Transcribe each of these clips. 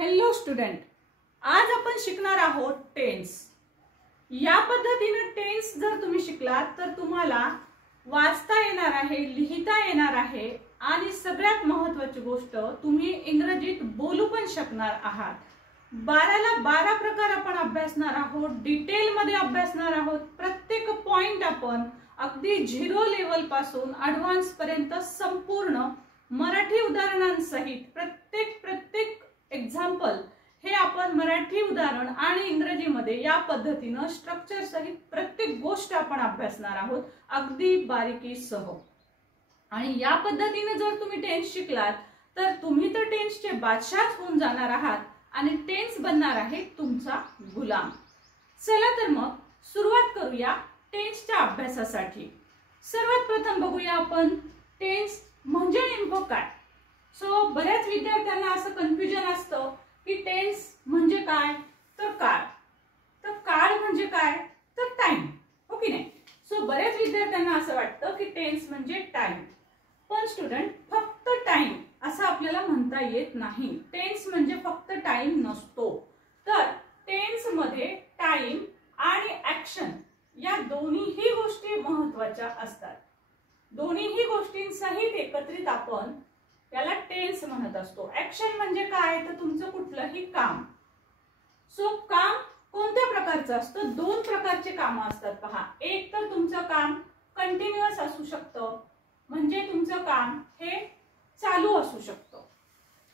Hello student, आज आपण शिकणार आहोत टेन्स। या पद्धतीने टेन्स जर तुम्ही शिकलात तर तुम्हाला वाचता येणार आहे, लिहिता येणार आहे आणि सगळ्यात महत्त्वाची गोष्ट तुम्ही इंग्रजीत बोलू पण शकणार आहात। 12ला 12 प्रकार आपण अभ्यासणार आहोत, डिटेल मध्ये अभ्यासणार आहोत। प्रत्येक पॉइंट आपण अगदी 0 लेवल पासून ॲडव्हान्स पर्यंत संपूर्ण मराठी उदाहरणांसहित प्रत्येक एग्जाम्पल हे आपण मराठी उदाहरण आणि इंग्रजीमध्ये या पद्धतीने स्ट्रक्चर सहित प्रत्येक गोष्ट आपण अभ्यासणार आहोत अगदी बारीकीसह। आणि या पद्धतीने जर तुम्ही टेन्स शिकलात तर तुम्ही तर टेन्सचे बादशाह होऊन जाणार आहात आणि टेन्स बनणार आहे तुमचा गुलाम। चला तर मग सुरुवात करूया टेन्सच्या अभ्यासासाठी। सर्वात प्रथम बघूया आपण टेन्स म्हणजे नेमकं काय। सो बऱ्याच विद्यार्थ्यांना असं कन्फ्युजन असतं की टेन्स म्हणजे काय, तर काळ म्हणजे काय, तर टाइम, हो की नाही। सो बऱ्याच विद्यार्थ्यांना असं वाटतं की टेन्स म्हणजे टाइम, पण स्टुडंट फक्त टाइम असं आपल्याला म्हणता येत नाही। टेन्स म्हणजे फक्त टाइम नसतो, तर टेन्स मध्ये टाइम आणि ऍक्शन या दोन्हीही गोष्टी महत्त्वाच्या असतात। दोन्हीही गोष्टींसहित एकत्रित आपण याला टेन्स म्हणत असतो। ऍक्शन म्हणजे काय, तर तुमचं कुठलंही काम। सो काम कोणत्या प्रकारचं असतं, 2 प्रकारचे काम असतात पहा। एक तर तुमचं काम कंटिन्युअस असू शकतं, म्हणजे तुमचं काम हे चालू असू शकतं,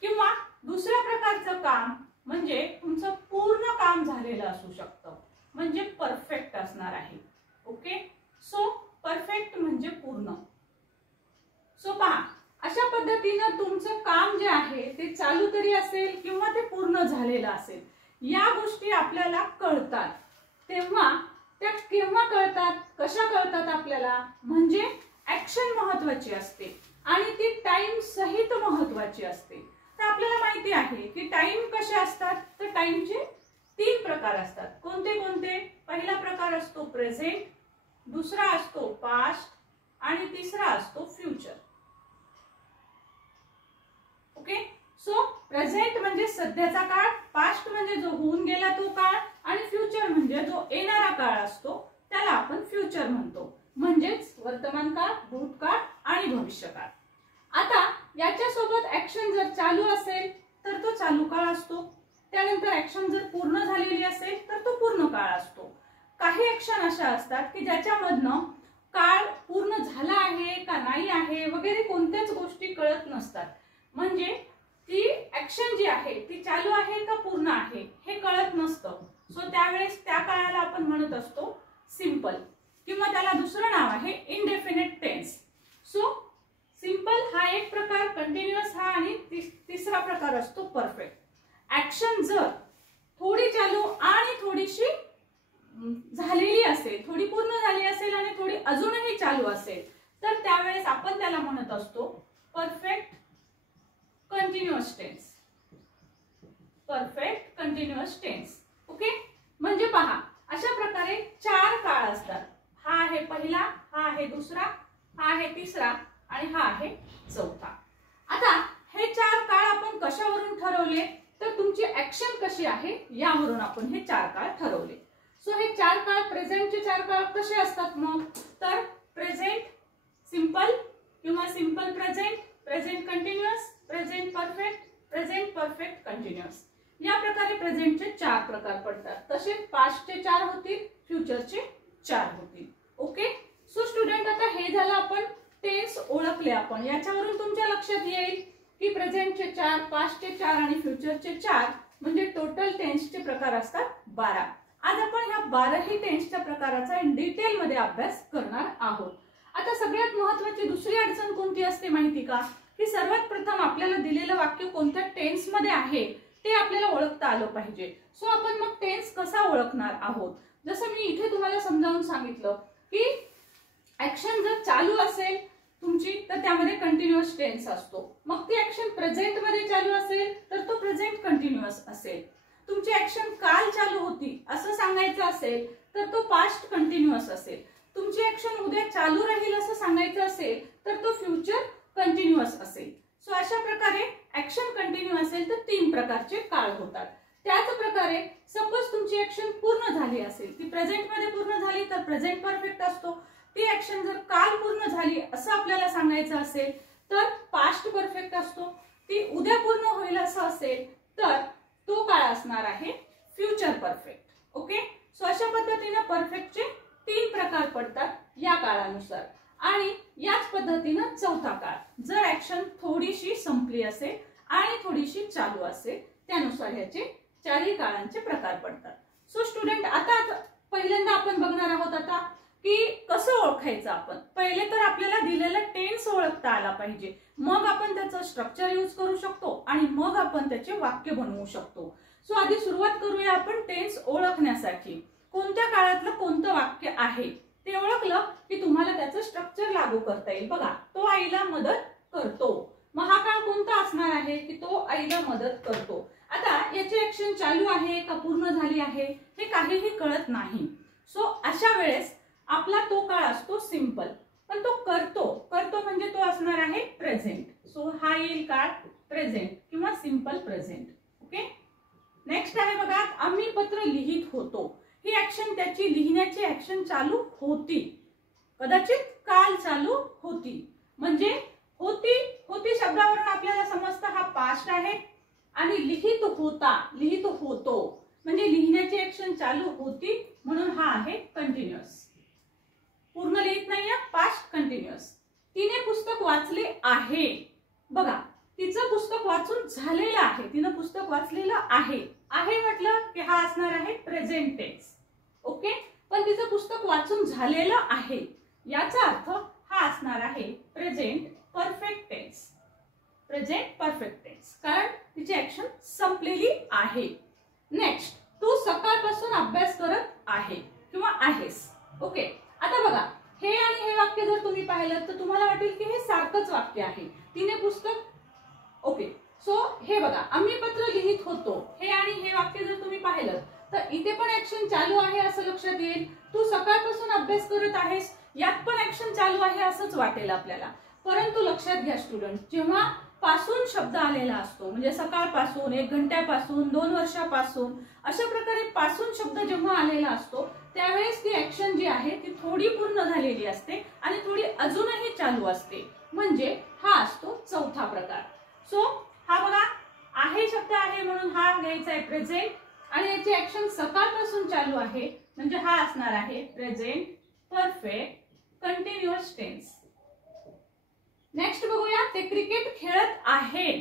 किंवा दुसऱ्या प्रकारचं काम म्हणजे तुमचं पूर्ण काम झालेलं असू शकतं, म्हणजे परफेक्ट असणार आहे। ओके, सो परफेक्ट म्हणजे पूर्ण। सो पहा, अशा पद्धतीने तुमचं काम जे आहे ते चालू तरी असेल किंवा ते पूर्ण झालेलं असेल, या गोष्टी आपल्याला कळतात। तेव्हा त्या केव्हा कळतात, कशा कळतात आपल्याला, म्हणजे ऍक्शन महत्त्वाची असते आणि ती टाइम सहित महत्त्वाची असते। तर आपल्याला माहिती आहे की टाइम कसे असतात, तर टाइमचे 3 प्रकार असतात। कोणते कोणते, पहिला प्रकार असतो प्रेझेंट, दुसरा असतो पास्ट आणि तिसरा असतो फ्युचर। ओके, सो प्रेझेंट म्हणजे सध्याचा काळ, पास्ट म्हणजे जो होऊन गेला तो काळ, आणि फ्युचर म्हणजे जो येणारा काळ असतो त्याला आपण फ्युचर म्हणतो, म्हणजेच वर्तमान काळ, भूतकाळ आणि भविष्यकाळ। आता याच्या सोबत ऍक्शन जर चालू असेल तर तो चालू काळ असतो, त्यानंतर ऍक्शन जर पूर्ण झालेली असेल तर तो पूर्ण काळ असतो। काही ऍक्शन अशा असतात की ज्याच्यामधनं काळ पूर्ण झाला आहे का नाही आहे वगैरे कोणत्याच गोष्टी कळत नसतात, म्हणजे ती ऍक्शन जी आहे ती चालू आहे का पूर्ण आहे हे कळत नसतं। सो त्यावेळेस त्या काळाला आपण म्हणत असतो सिंपल, किंवा त्याला दुसरं नाव आहे इनडेफिनिट टेन्स। सो सिंपल हा एक प्रकार, कंटिन्युअस हा, आणि तिसरा प्रकार असतो परफेक्ट। ऍक्शन जर थोडी चालू आणि थोडीशी झालेली असेल, थोडी पूर्ण झाली असेल आणि थोडी अजूनही चालू असेल, तर त्यावेळेस आपण त्याला म्हणत असतो perfect continuous tense. Perfect continuous tense. Okay, म्हणजे पहा अशा प्रकारे 4 काळ असतात। हा आहे पहिला, हा आहे दुसरा, हा आहे तिसरा आणि हा आहे चौथा। आता हे 4 काळ आपण कशावरून ठरवले, तर तुमची ऍक्शन कशी आहे यावरून आपण हे 4 काळ ठरवले। सो हे 4 काळ, प्रेझेंटचे 4 काळ कसे असतात मग, तर प्रेझेंट सिंपल किंवा simple present, present continuous, present perfect, present perfect continuous, या प्रकारे प्रेझेंटचे 4 प्रकार पडतात। तसेच पास्टचे 4 होतील, फ्युचरचे 4 होतील। ओके, सो स्टुडंट आता हे झालं आपण टेन्स ओळखले आपण। याच्यावरून तुमच्या लक्षात येईल की प्रेझेंटचे 4, पास्टचे 4 आणि फ्युचरचे 4 म्हणजे टोटल टेन्सचे प्रकार असतात 12। आज आपण ह्या 12ही टेन्सच्या प्रकाराचा इन डिटेल मध्ये अभ्यास करणार आहोत। आता सगळ्यात महत्त्वाची दुसरी अडचण कोणती असते माहिती का, की सर्वात प्रथम आपल्याला दिलेलं वाक्य कोणत्या टेन्स मध्ये आहे ते आपल्याला ओळखता आलं पाहिजे। सो आपण मग टेन्स कसा ओळखणार आहोत, जसं मी इथे तुम्हाला समजावून सांगितलं की ऍक्शन जर चालू असेल तुमची तर त्यामध्ये कंटिन्युअस टेन्स असतो। मग ती ऍक्शन प्रेझेंट मध्ये चालू असेल तर तो प्रेझेंट कंटिन्युअस असेल। तुमची ऍक्शन काल चालू होती असं सांगायचं असेल तर तो पास्ट कंटिन्युअस असेल। तुमची ऍक्शन उद्या चालू राहील असं सांगायचं असेल तर तो फ्युचर कंटिन्युअस असेल। सो अशा प्रकारे ऍक्शन कंटिन्यू असेल तर 3 प्रकारचे काळ होतात. त्याच प्रकारे सपोज तुमची ऍक्शन पूर्ण झाली असेल, ती प्रेझेंट मध्ये पूर्ण झाली तर प्रेझेंट परफेक्ट असतो. ती ऍक्शन जर काल पूर्ण झाली असं आपल्याला सांगायचं असेल तर पास्ट परफेक्ट असतो. ती उद्या पूर्ण होईल असं असेल तर तो काळ असणार आहे फ्युचर परफेक्ट. ओके, सो अशा पद्धतीने परफेक्टचे 3 प्रकार पडतात या काळानुसार. आणि याच पद्धतीने चौथा काळ, जर ऍक्शन थोडीशी संपली असेल आणि थोडीशी चालू असेल त्यानुसार याचे 4ही काळांचे प्रकार पडतात. सो स्टुडंट, आता पहिल्यांदा आपण बघणार आहोत आता की कसं ओळखायचं. आपण पहिले तर आपल्याला दिलेला टेन्स ओळखता आला पाहिजे, मग आपण त्याचं स्ट्रक्चर यूज करू शकतो आणि मग आपण त्याचे वाक्य बनवू शकतो. सो आधी सुरुवात करूया आपण टेन्स ओळखण्यासाठी. कोणत्या काळातलं कोणतं वाक्य आहे ते ओळखलं की तुम्हाला त्याचं स्ट्रक्चर लागू करता येईल. बघा, तो आईला मदत करतो. मग हा काळ कोणता असणार आहे की तो आईला मदत करतो. आता याची ऍक्शन चालू आहे का पूर्ण झाली आहे हे काहीही कळत नाही. सो अशा वेळेस आपला तो काळ असतो सिंपल, पण तो करतो म्हणजे तो असणार आहे प्रेझेंट. सो हा येईल काळ प्रेझेंट किंवा सिंपल प्रेझेंट. ओके, नेक्स्ट आहे बघा, आम्ही पत्र लिहित होतो. ही ऍक्शन त्याची लिहिण्याची ऍक्शन चालू होती, कदाचित काल चालू होती. म्हणजे होती शब्दावरून आपल्याला समजतं हा पास्ट आहे. आणि लिहित होतो म्हणजे लिहिण्याची ऍक्शन चालू होती म्हणून हा आहे कंटिन्युअस. पूर्ण लिहित नाहीये, पास्ट कंटिन्युअस. तिने पुस्तक वाचले आहे. बघा, तिचं पुस्तक वाचून झालेलं आहे, तिनं पुस्तक वाचलेलं आहे. आहे म्हटलं की हा असणार आहे प्रेझेंट टेन्स. ओके, पण तिचं पुस्तक वाचून झालेलं आहे याचा अर्थ हा असणार आहे present perfect tense. Present perfect tense, कारण तिची ऍक्शन संपलेली आहे. नेक्स्ट, तू सकाळपासून अभ्यास करत आहे किंवा आहेस. ओके, आता बघा, हे आणि हे वाक्य जर तुम्ही पाहिलं तर तुम्हाला वाटेल की हे सारखंच वाक्य आहे. तिने पुस्तक, ओके, सो हे बघा, आम्ही पत्र लिहित होतो, हे आणि हे वाक्य जर तुम्ही पाहिलं तर इथे पण ऍक्शन चालू आहे असं लक्षात येईल. तू सकाळपासून अभ्यास करत आहेस, यात पण ऍक्शन चालू आहे असंच वाटेल आपल्याला. परंतु लक्षात घ्या स्टुडंट, जेव्हा पासून शब्द आलेला असतो म्हणजे सकाळपासून, 1 घंट्यापासून, 2 वर्षापासून, अशा प्रकारे पासून शब्द जेव्हा आलेला असतो त्यावेळेस ती ऍक्शन जी आहे ती थोडी पूर्ण झालेली असते आणि थोडी अजूनही चालू असते. म्हणजे हा असतो चौथा प्रकार. सो हा बघा, आहे शब्द आहे म्हणून हा घ्यायचा आहे प्रेझेंट आणि याची ऍक्शन सकाळपासून चालू आहे म्हणजे हा असणार आहे present perfect continuous tense. Next बघूया, ते क्रिकेट खेळत आहे.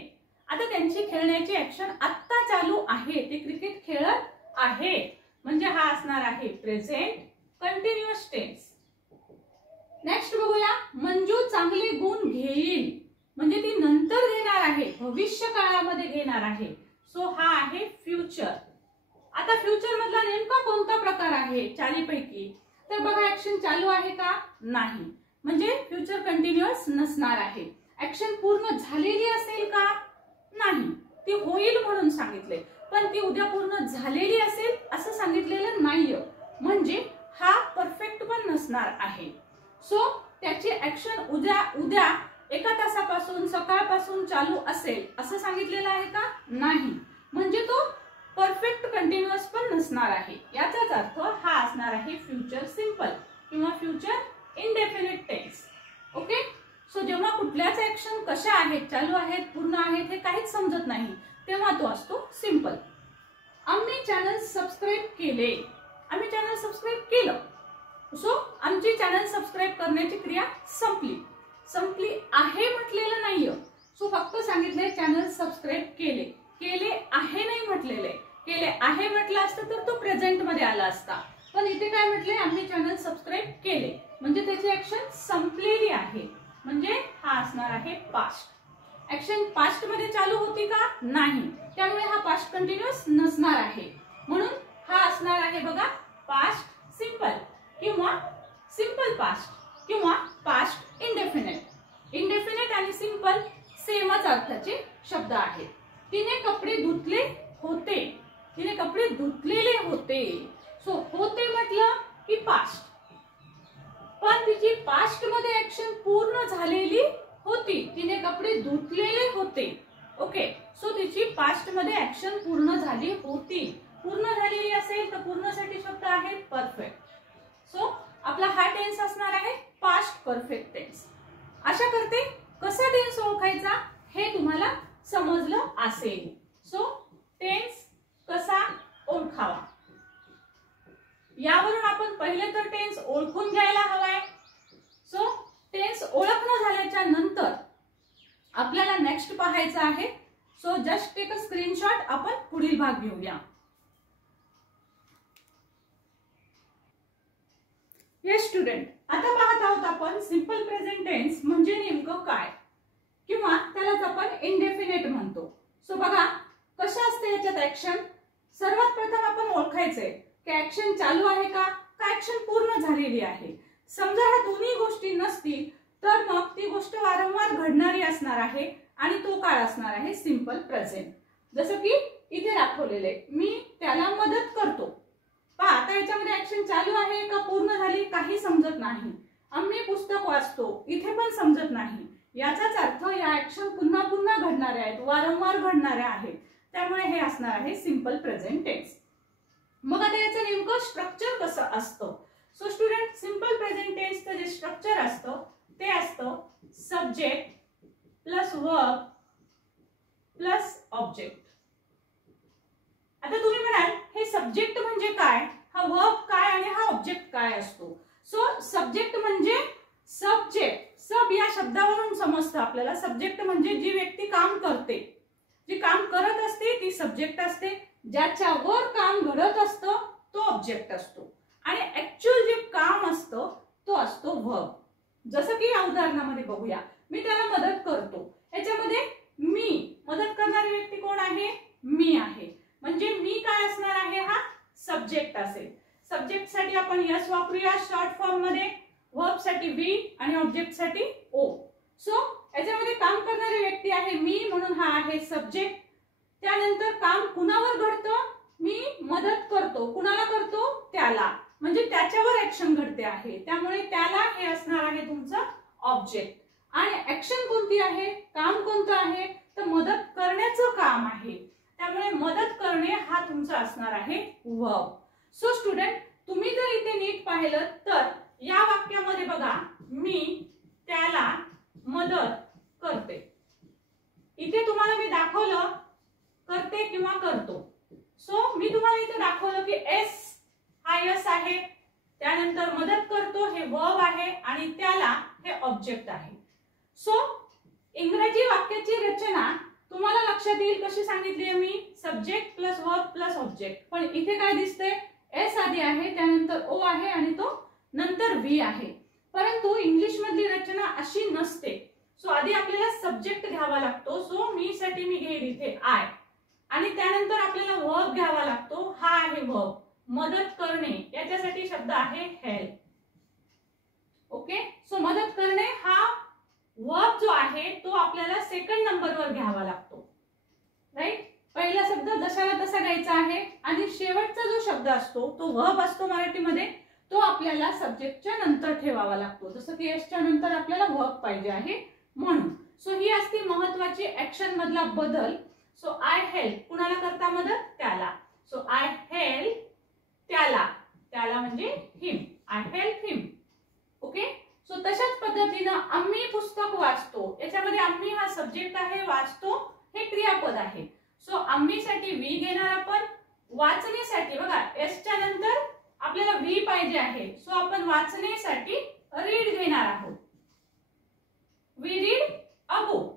आता त्यांची खेळण्याची ऍक्शन आत्ता चालू आहे, ते क्रिकेट खेळत आहे म्हणजे हा असणार आहे प्रेझेंट कंटिन्युअस टेन्स. नेक्स्ट बघूया, मंजू चांगले गुण घेईल म्हणजे ती नंतर घेणार आहे, भविष्य काळामध्ये घेणार आहे. सो हा आहे फ्युचर. आता फ्युचर मधला नेमका कोणता प्रकार आहे 4 पैकी, तर बघा, ऍक्शन चालू आहे का, नाही, म्हणजे फ्युचर कंटिन्युअस नसणार आहे. ऍक्शन पूर्ण झालेली असेल का, नाही, ती होईल म्हणून सांगितले, पण ती उद्या पूर्ण झालेली असेल असं सांगितलेलं नाहीये म्हणजे हा परफेक्ट पण नसणार आहे. सो त्याची ऍक्शन उद्या 1 तासापासून, सकाळपासून चालू असेल असं सांगितलेलं आहे का, नाही, म्हणजे तो परफेक्ट कंटिन्युअस पण नसणार आहे. याचाच अर्थ हा असणार आहे फ्युचर सिंपल किंवा future indefinite tense. Okay, so जेव्हा कुठल्याच ऍक्शन कशा आहेत, चालू आहेत, पूर्ण आहेत हे काहीच समजत नाही तेव्हा तो असतो सिंपल. आम्ही चॅनल सबस्क्राईब केले, आम्ही चॅनल सबस्क्राईब केलं, सो आमची चॅनल सबस्क्राईब करण्याची क्रिया संपली आहे म्हटलेलं नाहीये. सो फक्त सांगितलंय चॅनल सबस्क्राईब केले आहे नाही म्हटलेले. केले आहे म्हटलं असतं तर तो प्रेझेंट मध्ये आला असता, पण इथे काय म्हटलंय, आम्ही चॅनल सबस्क्राईब केले म्हणजे त्याची ऍक्शन संपलेली आहे म्हणजे हा असणार आहे पास्ट. ऍक्शन पास्ट मध्ये चालू होती का, नाही, त्यामुळे हा पास्ट कंटिन्युअस नसणार आहे म्हणून हा असणार आहे बघा पास्ट सिंपल किंवा सिंपल पास्ट किंवा पास्ट इनडेफिनिट. इनडेफिनिट आणि सिंपल सेमच अर्थाचे शब्द आहेत. तिने कपडे धुतले होते, तिने कपडे धुतलेले होते. सो होते म्हटलं की पास्ट, पण तिची पास्ट मध्ये ऍक्शन पूर्ण झालेली होती, तिने कपडे धुतलेले होते. ओके, सो तिची पास्ट मध्ये ऍक्शन पूर्ण झाली होती. पूर्ण झालेली असेल तर पूर्णसाठी शब्द आहे परफेक्ट. सो आपला हा टेन्स असणार आहे पास्ट परफेक्ट टेन्स. अशा करते कसा टेन्स ओळखायचा हे तुम्हाला समजलं असेल. सो टेन्स कसा ओळखावा यावरून आपण पहिले तर टेन्स ओळखून घ्यायला हवाय. सो टेन्स ओळखणं झाल्याच्या नंतर आपल्याला नेक्स्ट पाहायचं आहे. So just take a screenshot. आपण पुढील भाग घेऊया. येस स्टुडंट, आता पाहत आहोत आपण सिंपल प्रेझेंट टेन्स म्हणजे नेमकं काय, किंवा त्यालाच आपण इनडेफिनेट म्हणतो. सो बघा कशा असते याच्यात ऍक्शन. सर्वात प्रथम आपण ओळखायचंय की ऍक्शन चालू आहे का ऍक्शन पूर्ण झालेली आहे. समजा ह्या दोन्ही गोष्टी नसतील तर मग ती गोष्ट वारंवार घडणारी असणार आहे आणि तो काळ असणार आहे सिंपल प्रेझेंट. जसं की इथे दाखवलेले मी त्याला मदत करतो. पहा आता याच्यामध्ये ऍक्शन चालू आहे का पूर्ण झाली काही समजत नाही. आम्ही पुस्तक वाचतो इथे पण समजत नाही. याचाच अर्थ या ऍक्शन पुन्हा पुन्हा घडणाऱ्या आहेत, वारंवार घडणाऱ्या आहेत. त्यामुळे हे असणार आहे सिंपल प्रेझेंट टेन्स. मग आता याचं नेमकं स्ट्रक्चर कसं असतं. सो स्टुडंट सिंपल प्रेझेंट टेन्सचं जे स्ट्रक्चर असतं ते असतं subject plus verb plus object. आता तुम्ही म्हणाल हे सब्जेक्ट म्हणजे काय, हा वर्ब काय आणि हा ऑब्जेक्ट काय असतो. सो सब्जेक्ट म्हणजे सब्जेक्ट, सब या शब्दावरून समजतं आपल्याला. सब्जेक्ट म्हणजे जी व्यक्ती काम करते, जी काम करत असते ती सब्जेक्ट असते. ज्याच्यावर काम घडत असतं तो ऑब्जेक्ट असतो आणि ऍक्च्युअल जे काम असतं तो असतो वर्ब. जसं की या उदाहरणामध्ये बघूया, मी त्याला मदत करतो. याच्यामध्ये मी मदत करणारी व्यक्ती कोण आहे, मी आहे. म्हणजे मी काय असणार आहे, हा सब्जेक्ट असेल. सब्जेक्ट साठी आपण यस वापरूया शॉर्ट फॉर्म मध्ये, वर्ब साठी वी आणि ऑब्जेक्ट साठी ओ. सो याच्यामध्ये काम करणारी व्यक्ती आहे मी म्हणून हा आहे सब्जेक्ट. त्यानंतर काम कुणावर घडतं, मी मदत करतो. कुणाला करतो, त्याला, म्हणजे त्याच्यावर ऍक्शन घडते आहे. त्यामुळे त्याला हे असणार आहे तुमचं ऑब्जेक्ट. आणि ऍक्शन कोणती आहे, काम कोणतं आहे, तर मदत करण्याचं काम आहे. त्यामुळे मदत करणे हा तुमचा असणार आहे वर्ब. सो स्टुडंट तुम्ही जर इथे नीट पाहिलं तर या वाक्यामध्ये बघा मी त्याला मदत करते. इथे तुम्हाला मी दाखवलं करते किंवा करतो. सो मी तुम्हाला इथे दाखवलं की एस हा यस आहे, त्यानंतर मदत करतो हे वर्ब आहे आणि त्याला हे ऑब्जेक्ट आहे. सो इंग्रजी वाक्याची रचना तुम्हाला लक्षात येईल कशी सांगितली आहे मी, subject plus verb plus object. पण इथे काय दिसतंय, एस आधी आहे, त्यानंतर ओ आहे आणि तो नंतर व्ही आहे. परंतु इंग्लिश मधली रचना अशी नसते. सो आधी आपल्याला सब्जेक्ट घ्यावा लागतो. सो मी साठी मी घेईल इथे आय आणि त्यानंतर आपल्याला वर्ब घ्यावा लागतो, हा आहे वर्ब. मदत करणे याच्यासाठी शब्द आहे हेल्प. ओके, सो मदत करणे हा वर्ब जो आहे तो आपल्याला सेकंड नंबरवर घ्यावा लागतो. राईट, पहिला शब्द जशाला तसा घ्यायचा आहे आणि शेवटचा जो शब्द असतो तो वर्ब असतो मराठीमध्ये, तो आपल्याला सब्जेक्टच्या नंतर ठेवावा लागतो. जसं की एसच्या नंतर आपल्याला वर्ब पाहिजे आहे म्हणून. सो ही असते महत्वाची ऍक्शन मधला बदल. सो आय हेल्प कुणाला करता मदत, त्याला. सो आय हेल्प त्याला, त्याला म्हणजे him, I help him. Okay, so तशाच पद्धतीनं आम्ही पुस्तक वाचतो. याच्यामध्ये आम्ही हा सब्जेक्ट आहे, वाचतो हे क्रियापद आहे. सो आम्ही साठी वी घेणार आपण. वाचण्यासाठी बघा एसच्या नंतर आपल्याला वी पाहिजे आहे. सो आपण वाचण्यासाठी रीड घेणार आहोत. We read a book.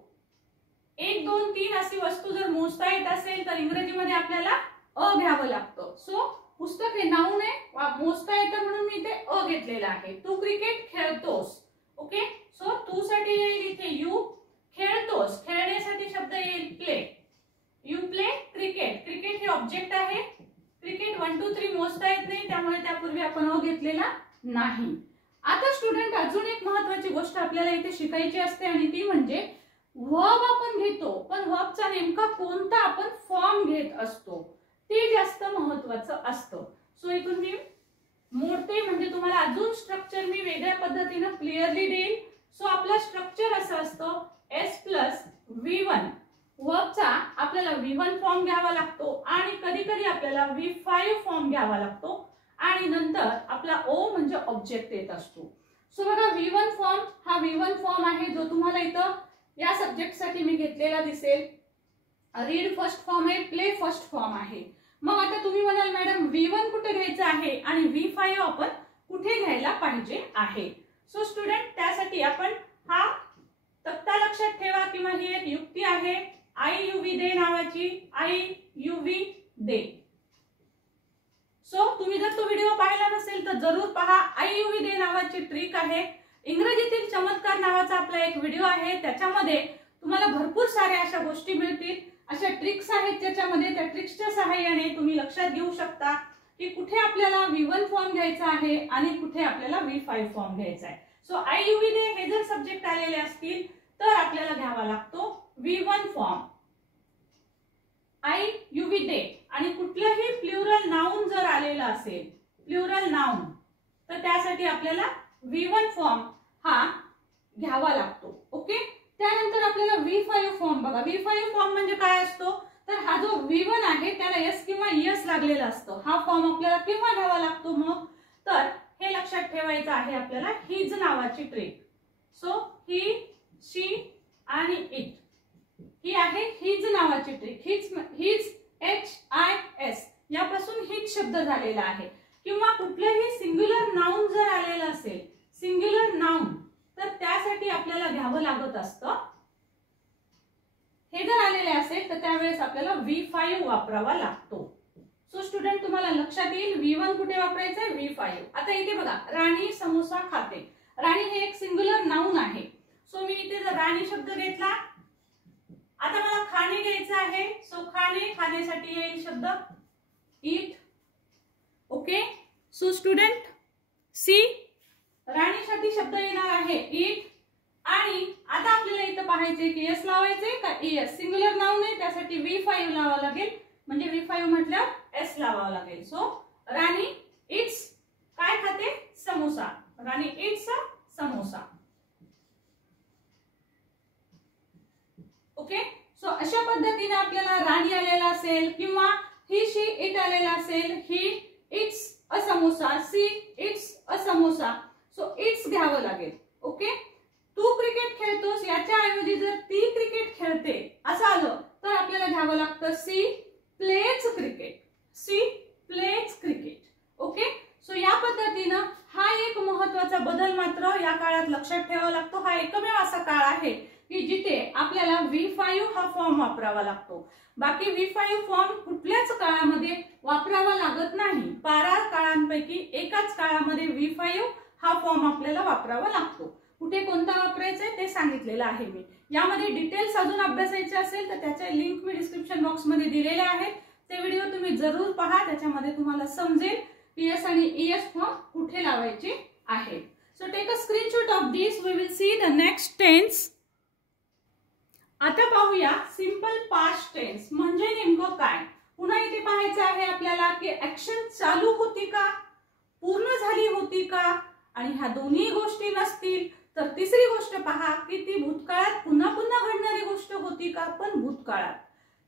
1 2 3 अशी वस्तू जर मोजता येत असेल तर इंग्रजीमध्ये आपल्याला अ घ्यावं लागतं. सो पुस्तक हे नाऊन आहे, मोजता येतं म्हणून मी इथे अ घेतलेला आहे. तू क्रिकेट खेळतोस. ओके, सो तू साठी येईल इथे यू. खेळतोस खेळण्यासाठी शब्द येईल play. You play cricket. Cricket हे ऑब्जेक्ट आहे. क्रिकेट 1 2 3 मोजता येत नाही त्यामुळे त्यापूर्वी आपण अ घेतलेला नाही. आता स्टुडंट अजून एक महत्त्वाची गोष्ट आपल्याला इथे शिकायची असते आणि ती म्हणजे वर्ब आपण घेतो पण वर्बचा नेमका कोणता आपण फॉर्म घेत असतो ते जास्त महत्त्वाचं असतं. सो इथून मी मोडते म्हणजे तुम्हाला अजून स्ट्रक्चर मी वेगळ्या पद्धतीने क्लिअरली देईल. सो आपला स्ट्रक्चर असं असतं एस प्लस V1 वर्बचा आपल्याला V1 फॉर्म घ्यावा लागतो आणि कधी कधी आपल्याला V5 फॉर्म घ्यावा लागतो आणि नंतर आपला O म्हणजे ऑब्जेक्ट येत असतो. सो बघा V1 फॉर्म हा V1 फॉर्म आहे जो तुम्हाला इथं या सब्जेक्ट साठी मी घेतलेला दिसेल. रीड फर्स्ट फॉर्म आहे, प्ले फर्स्ट फॉर्म आहे. मग आता तुम्ही म्हणाल मॅडम V1 कुठे घ्यायचं आहे आणि V5 आपण कुठे घ्यायला पाहिजे आहे. सो स्टुडंट त्यासाठी आपण हा तक्ता लक्षात ठेवा किंवा ही एक युक्ती आहे IUV दे नावाची, IUV दे. सो तुम्ही जर तो व्हिडिओ पाहिला नसेल तर जरूर पहा. IUV दे नावाची ट्रिक आहे. इंग्रजीतील चमत्कार नावाचा आपला एक व्हिडिओ आहे, त्याच्यामध्ये तुम्हाला भरपूर साऱ्या अशा गोष्टी मिळतील, अशा ट्रिक्स आहेत ज्याच्यामध्ये त्या ट्रिक्सच्या सहाय्याने तुम्ही लक्षात घेऊ शकता की कुठे आपल्याला V1 फॉर्म घ्यायचा आहे आणि कुठे आपल्याला V5 फॉर्म घ्यायचा आहे. सो IUV दे हे जर सब्जेक्ट आलेले असतील तर आपल्याला घ्यावा लागतो V1 फॉर्म IUV दे. आणि कुठलंही प्लुरल नाउन जर आलेलं असेल, प्लुरल नाउन, तर त्यासाठी आपल्याला V1 फॉर्म हा घ्यावा लागतो. ओके. त्यानंतर आपल्याला V5 फॉर्म बघा. V5 फॉर्म म्हणजे काय असतो तर हा जो V1 आहे त्याला S किंवा ES लागलेला असतो. हा फॉर्म आपल्याला केव्हा घ्यावा लागतो मग तर हे लक्षात ठेवायचं आहे आपल्याला हिज नावाची ट्रिक. सो ही, शी आणि इट ही आहे हिज नावाची ट्रिक. हिज HIS यापासून हिज शब्द झालेला आहे. किंवा कुठलंही सिंग्युलर नाउन जर आलेलं असेल, सिंग्युलर नाउन, तर त्यासाठी आपल्याला घ्यावं लागत असतं. हे जर आलेले असेल तर त्यावेळेस आपल्याला V5 वापरावा लागतो. सो स्टुडंट तुम्हाला लक्षात येईल V1 कुठे वापरायचंय, V5. आता इथे बघा राणी समोसा खाते. राणी हे एक सिंग्युलर नाउन आहे. सो मी इथे जर राणी शब्द घेतला, आता मला खाणे घ्यायचं आहे. सो खाणे, खाण्यासाठी येईल शब्द ईट. ओके. सो स्टुडंट सी, राणीसाठी शब्द येणार आहे ईट. आणि आता आपल्याला इथं पाहायचे की एस लावायचे का ES. सिंग्युलर नाउन आहे त्यासाठी V5 लावावं लागेल. म्हणजे V5 म्हटल्यावर S लावावं लागेल. सो राणी इट्स काय खाते, समोसा. राणी इट्स समोसा. ओके. सो अशा पद्धतीने आपल्याला राणी आलेला असेल किंवा ही, शी, इट आलेला असेल. He eats a samosa, she eats a samosa. So eats घ्यावं लागेल. ओके. तू क्रिकेट खेळतोस याच्या ऐवजी जर ती क्रिकेट खेळते असं आलं तर आपल्याला घ्यावं लागतं she plays cricket. She plays cricket. Okay. So या पद्धतीनं हा एक महत्त्वाचा बदल मात्र या काळात लक्षात ठेवावा लागतो. हा एकमेव असा काळ आहे की जिथे आपल्याला V5 हा फॉर्म वापरावा लागतो. बाकी V5 फॉर्म कुठल्याच काळामध्ये वापरावा लागत नाही. 12 काळांपैकी एकाच काळामध्ये V5 हा फॉर्म आपल्याला वापरावा लागतो. कुठे कोणता वापरायचा आहे ते सांगितलेलं आहे मी. यामध्ये डिटेल्स अजून अभ्यासायचे असेल तर त्याच्या लिंक मी डिस्क्रिप्शन बॉक्स मध्ये दिलेले आहेत. ते व्हिडिओ तुम्ही जरूर पहा. त्याच्यामध्ये तुम्हाला समजेल PS आणि ES फॉर्म कुठे लावायचे आहे. So take a screenshot of this. We will see the next tense. आता पाहूया सिंपल पास्ट टेन्स म्हणजे नेमकं काय. पुन्हा इथे पाहायचं आहे आपल्याला की ऍक्शन चालू होती का, पूर्ण झाली होती का, आणि ह्या दोन्ही गोष्टी नसतील तर तिसरी गोष्ट पहा की ती भूतकाळात पुन्हा पुन्हा घडणारी गोष्ट होती का, पण भूतकाळात.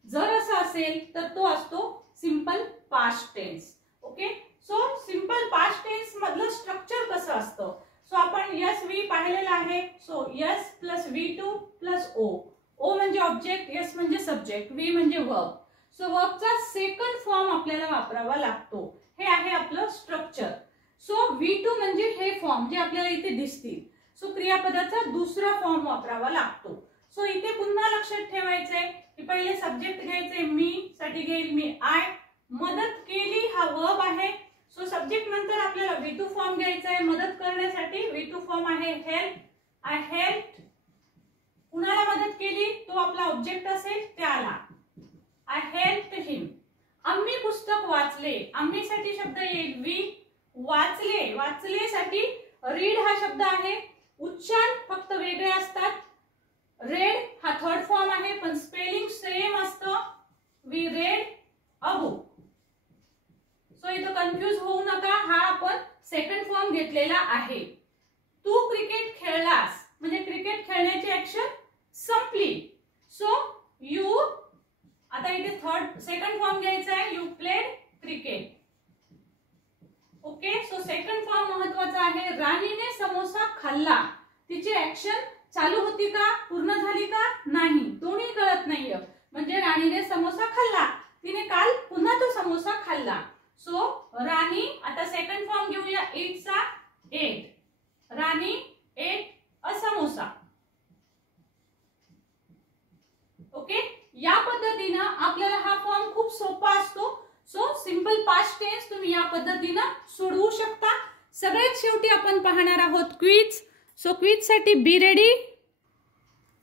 जर असं असेल तर तो असतो simple past tense. Okay. So simple past tense मधलं स्ट्रक्चर कसं असतं. सो आपण SV पाहिलेलं आहे. So S plus V2 plus O. O म्हणजे ऑब्जेक्ट, S म्हणजे सब्जेक्ट, V म्हणजे वर्ब. सो वर्बचा सेकंड फॉर्म आपल्याला वापरावा लागतो. हे आहे आपलं स्ट्रक्चर. सो V2 म्हणजे हे फॉर्म जे आपल्याला इथे दिसतील. सो क्रियापदाचा दुसरा फॉर्म वापरावा लागतो. सो इथे पुन्हा लक्षात ठेवायचंय की पहिले सब्जेक्ट घ्यायचे. मी साठी घेईल मी आय. मदत केली हा वर्ब आहे. सो सब्जेक्ट नंतर आपल्याला V2 फॉर्म घ्यायचा आहे. मदत करण्यासाठी V2 फॉर्म आहे हेल्प. I helped. कुणाला मदत केली तो आपला ऑब्जेक्ट असेल त्याला. आय हेल्प्ड हिम. आम्ही पुस्तक वाचले. आम्ही साठी शब्द येईल वी. वाचले, वाचलेसाठी रीड हा शब्द आहे. उच्चार फक्त वेगळे असतात. रेड हा थर्ड फॉर्म आहे पण स्पेलिंग सेम असतं. We read a book. So इथं कन्फ्यूज होऊ नका. हा आपण सेकंड फॉर्म घेतलेला आहे. तू क्रिकेट खेळलास म्हणजे क्रिकेट खेळण्याची ऍक्शन संपली. सो यू सेकंड फॉर्म घ्यायचा आहे you played cricket. Okay, so second form महत्वाचा आहे. राणीने समोसा खाल्ला. तिची ऍक्शन चालू होती का, पूर्ण झाली का, नाही, दोन्ही कळत नाहीये. म्हणजे राणीने समोसा खाल्ला, तिने काल पुन्हा तो समोसा खाल्ला. सो राणी, आता सेकंड फॉर्म घेऊया एटचा. Ate, Rani ate a samosa. Okay, या पद्धतीनं आपल्याला हा फॉर्म खूप सोपा असतो. सो सिंपल पास्ट टेन्स तुम्ही या पद्धतीनं सोडवू शकता. सगळ्यात शेवटी आपण पाहणार आहोत क्विज. सो क्विज साठी बी रेडी.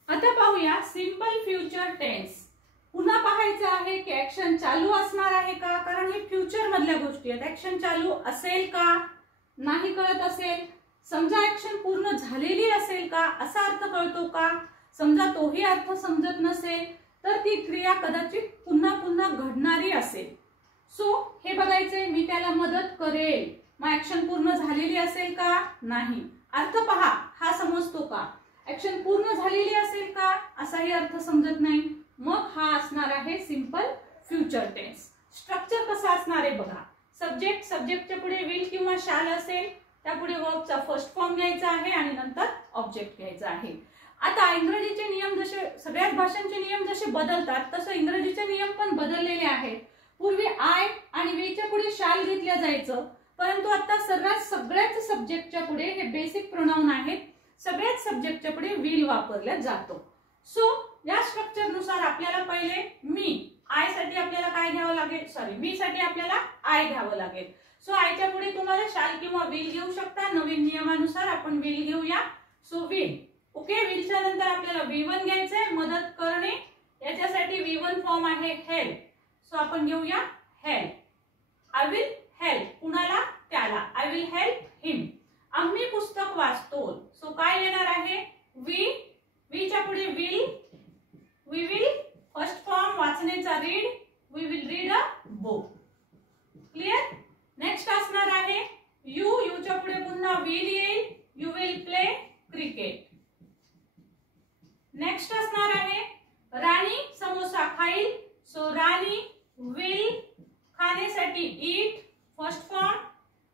आता पाहूया सिंपल फ्युचर टेन्स. पुन्हा पाहायचं आहे की ऍक्शन चालू असणार आहे का, कारण हे फ्युचर मधल्या गोष्टी आहेत. ऍक्शन चालू असेल का, नाही कळत असेल. समजा ऍक्शन पूर्ण झालेली असेल का, असा अर्थ कळतो का, समजा तोही अर्थ समजत नसेल तर ती क्रिया कदाचित पुन्हा पुन्हा घडणारी असेल. सो हे बघायचंय, मी त्याला मदत करेल, मग ऍक्शन पूर्ण झालेली असेल का, नाही, अर्थ पहा हा समजतो का, ऍक्शन पूर्ण झालेली असेल का, असाही अर्थ समजत नाही, मग हा असणार आहे सिंपल फ्युचर टेन्स. स्ट्रक्चर कसं असणार आहे बघा. सब्जेक्ट, सब्जेक्टच्या पुढे विल किंवा शॅल असेल, त्यापुढे वर्बचा फर्स्ट फॉर्म घ्यायचा आहे आणि नंतर ऑब्जेक्ट घ्यायचा आहे. आता इंग्रजीचे नियम जसे, सगळ्याच भाषांचे नियम जसे बदलतात तसं इंग्रजीचे नियम पण बदललेले आहेत. पूर्वी आय आणि वीच्या पुढे शॅल घेतल्या जायचं, परंतु आता सर्रास सगळ्याच सब्जेक्टच्या पुढे हे बेसिक प्रोनाउन आहेत, सगळ्याच सब्जेक्टच्या पुढे विल वापरला जातो. सो या स्ट्रक्चर नुसार आपल्याला पहिले मी, आय साठी आपल्याला काय घ्यावं लागेल, सॉरी मी साठी आपल्याला आय घ्यावं लागेल. सो आयच्या पुढे तुम्हाला शॅल किंवा विल घेऊ शकता. नवीन नियमानुसार आपण विल घेऊया. So will. ओके, विलच्या नंतर आपल्याला V1 घ्यायचंय, मदत करणे. याच्यासाठी V1 फॉर्म आहे हेल्प. सो आपण घेऊया हेल्प. आय विल हेल्प, कुणाला, त्याला. I will help him. आम्ही पुस्तक वाचतो. सो काय येणार आहे, वीच्या पुढे will, we will first form वाचण्याचा read, we will read a book. Clear. Next असणार आहे यूच्या पुढे पुन्हा विल येईल, you will play cricket. Next असणार आहे राणी समोसा खाईल. सो राणी विल, खाण्यासाठी eat first form,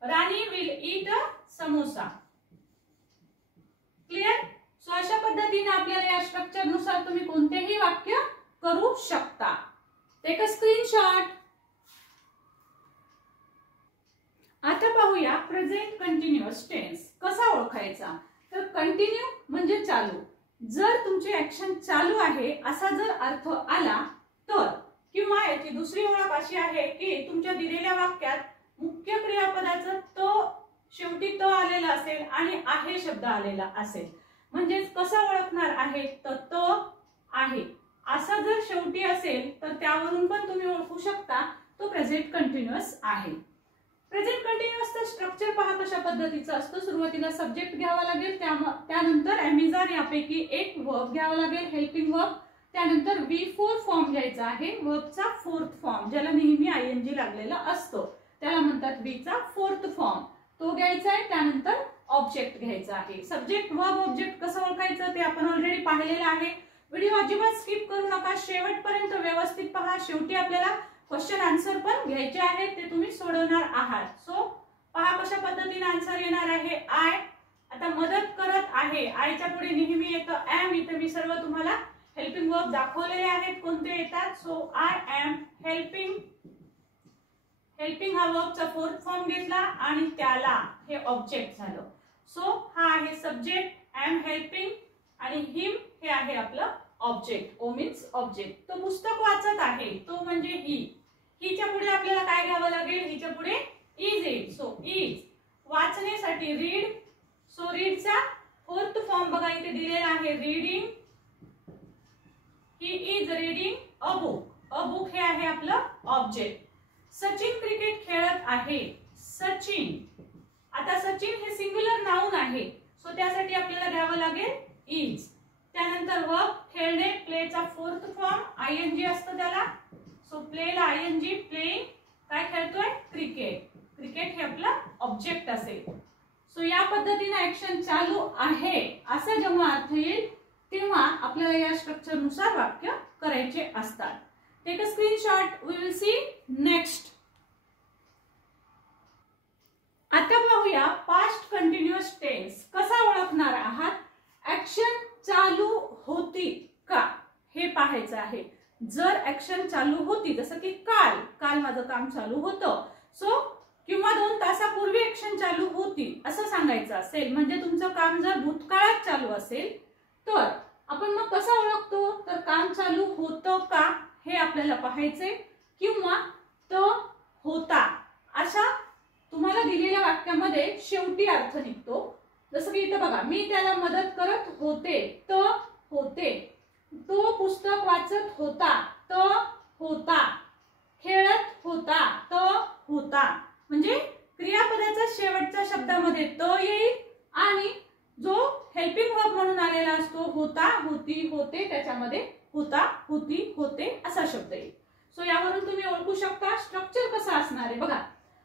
Rani will eat a samosa. Clear. So अशा पद्धतीने आपल्याला या स्ट्रक्चर नुसार तुम्ही कोणतेही वाक्य करू शकता. Take a screenshot. आता पाहूया प्रेझेंट कंटिन्युअस टेन्स कसा ओळखायचा. तर कंटिन्यू म्हणजे चालू. जर तुमची ऍक्शन चालू आहे असा जर अर्थ आला तर, किंवा याची दुसरी ओळख अशी आहे की तुमच्या दिलेल्या वाक्यात मुख्य क्रियापदाचं शेवटी त आलेला असेल आणि आहे शब्द आलेला असेल. म्हणजे कसं ओळखणार आहे, त आहे असा जर शेवटी असेल तर त्यावरून पण तुम्ही ओळखू शकता तो प्रेझेंट कंटिन्युअस आहे. प्रेझेंट कंटिन्युअसचं स्ट्रक्चर पहा कशा पद्धतीचं असतं. सुरुवातीला सब्जेक्ट घ्यावा लागेल, त्यानंतर एमिजार यापैकी एक वर्ब घ्यावा लागेल, हेल्पिंग वर्ब. त्यानंतर V4 फॉर्म घ्यायचा आहे, वर्बचा फोर्थ फॉर्म, ज्याला नेहमी ING लागलेला असतो त्याला म्हणतात Vचा फोर्थ फॉर्म, तो घ्यायचा आहे. त्यानंतर ऑब्जेक्ट घ्यायचा आहे. सब्जेक्ट, वर्ब, ऑब्जेक्ट कसं ओळखायचं ते आपण ऑलरेडी पाहिलेलं आहे. व्हिडिओ अजिबात स्किप करू नका, शेवटपर्यंत व्यवस्थित पहा. शेवटी आपल्याला क्वेश्चन आन्सर पण घ्यायचे आहेत, ते तुम्ही सोडवणार आहात. सो पहा कशा पद्धतीने आन्सर येणार आहे. आय आता मदत करत आहे, आयच्या पुढे नेहमी येतं एम. इथे मी सर्व तुम्हाला हेल्पिंग वर्ब दाखवलेले आहेत कोणते येतात. So I am helping. Helping हा वर्बचा फोर्थ फॉर्म घेतला आणि त्याला हे ऑब्जेक्ट झालं. सो हा आहे सब्जेक्ट, एम हेल्पिंग, आणि हिम हे आहे आपलं ऑब्जेक्ट. ओ मीन्स ऑब्जेक्ट. तो पुस्तक वाचत आहे, तो म्हणजे ही. हिच्या पुढे आपल्याला काय घ्यावं लागेल, हिच्या पुढे इज येईल. So is. वाचण्यासाठी रीड. सो रीडचा फोर्थ फॉर्म बघा इथे दिलेला आहे, reading. He is reading a book. A book हे आहे आपलं ऑब्जेक्ट. सचिन क्रिकेट खेळत आहे. सचिन. आता सचिन हे सिंग्युलर नाउन आहे, सो त्यासाठी आपल्याला घ्यावं लागेल इज. त्यानंतर वर्ब खेळणे, प्लेचा फोर्थ फॉर्म, ING असतं त्याला. सो प्लेला ING, प्लेइंग. काय खेळतोय, क्रिकेट. क्रिकेट हे आपलं ऑब्जेक्ट असेल. सो या पद्धतीने ऍक्शन चालू आहे असा जेव्हा अर्थ येईल तेव्हा आपल्याला या स्ट्रक्चर नुसार वाक्य करायचे असतात. Take a screenshot. We will see next. आता पाहूया पास्ट कंटिन्युअस टेन्स कसा ओळखणार आहात. ऍक्शन चालू होती का हे पाहायचं आहे. जर ऍक्शन चालू होती, जसं की काल माझं काम चालू होतं, सो किंवा 2 तासापूर्वी ऍक्शन चालू होती असं सांगायचं असेल, म्हणजे तुमचं काम जर भूतकाळात चालू असेल तर आपण मग कसं ओळखतो, तर काम चालू होतं का हे आपल्याला पाहायचंय, किंवा तो होता अशा तुम्हाला दिलेल्या वाक्यामध्ये शेवटी अर्थ निघतो. जसं की इथं बघा, मी त्याला मदत करत होते, तर होते. तो पुस्तक वाचत होता, तर होता. खेळत होता, तर होता. म्हणजे क्रियापदाचा शेवटच्या शब्दामध्ये त येईल आणि जो हेल्पिंग वर्ब म्हणून आलेला असतो होता, होती, होते, त्याच्यामध्ये होता, होती, होते असा शब्द येईल. सो यावरून तुम्ही ओळखू शकता स्ट्रक्चर कसं असणार आहे. बघा,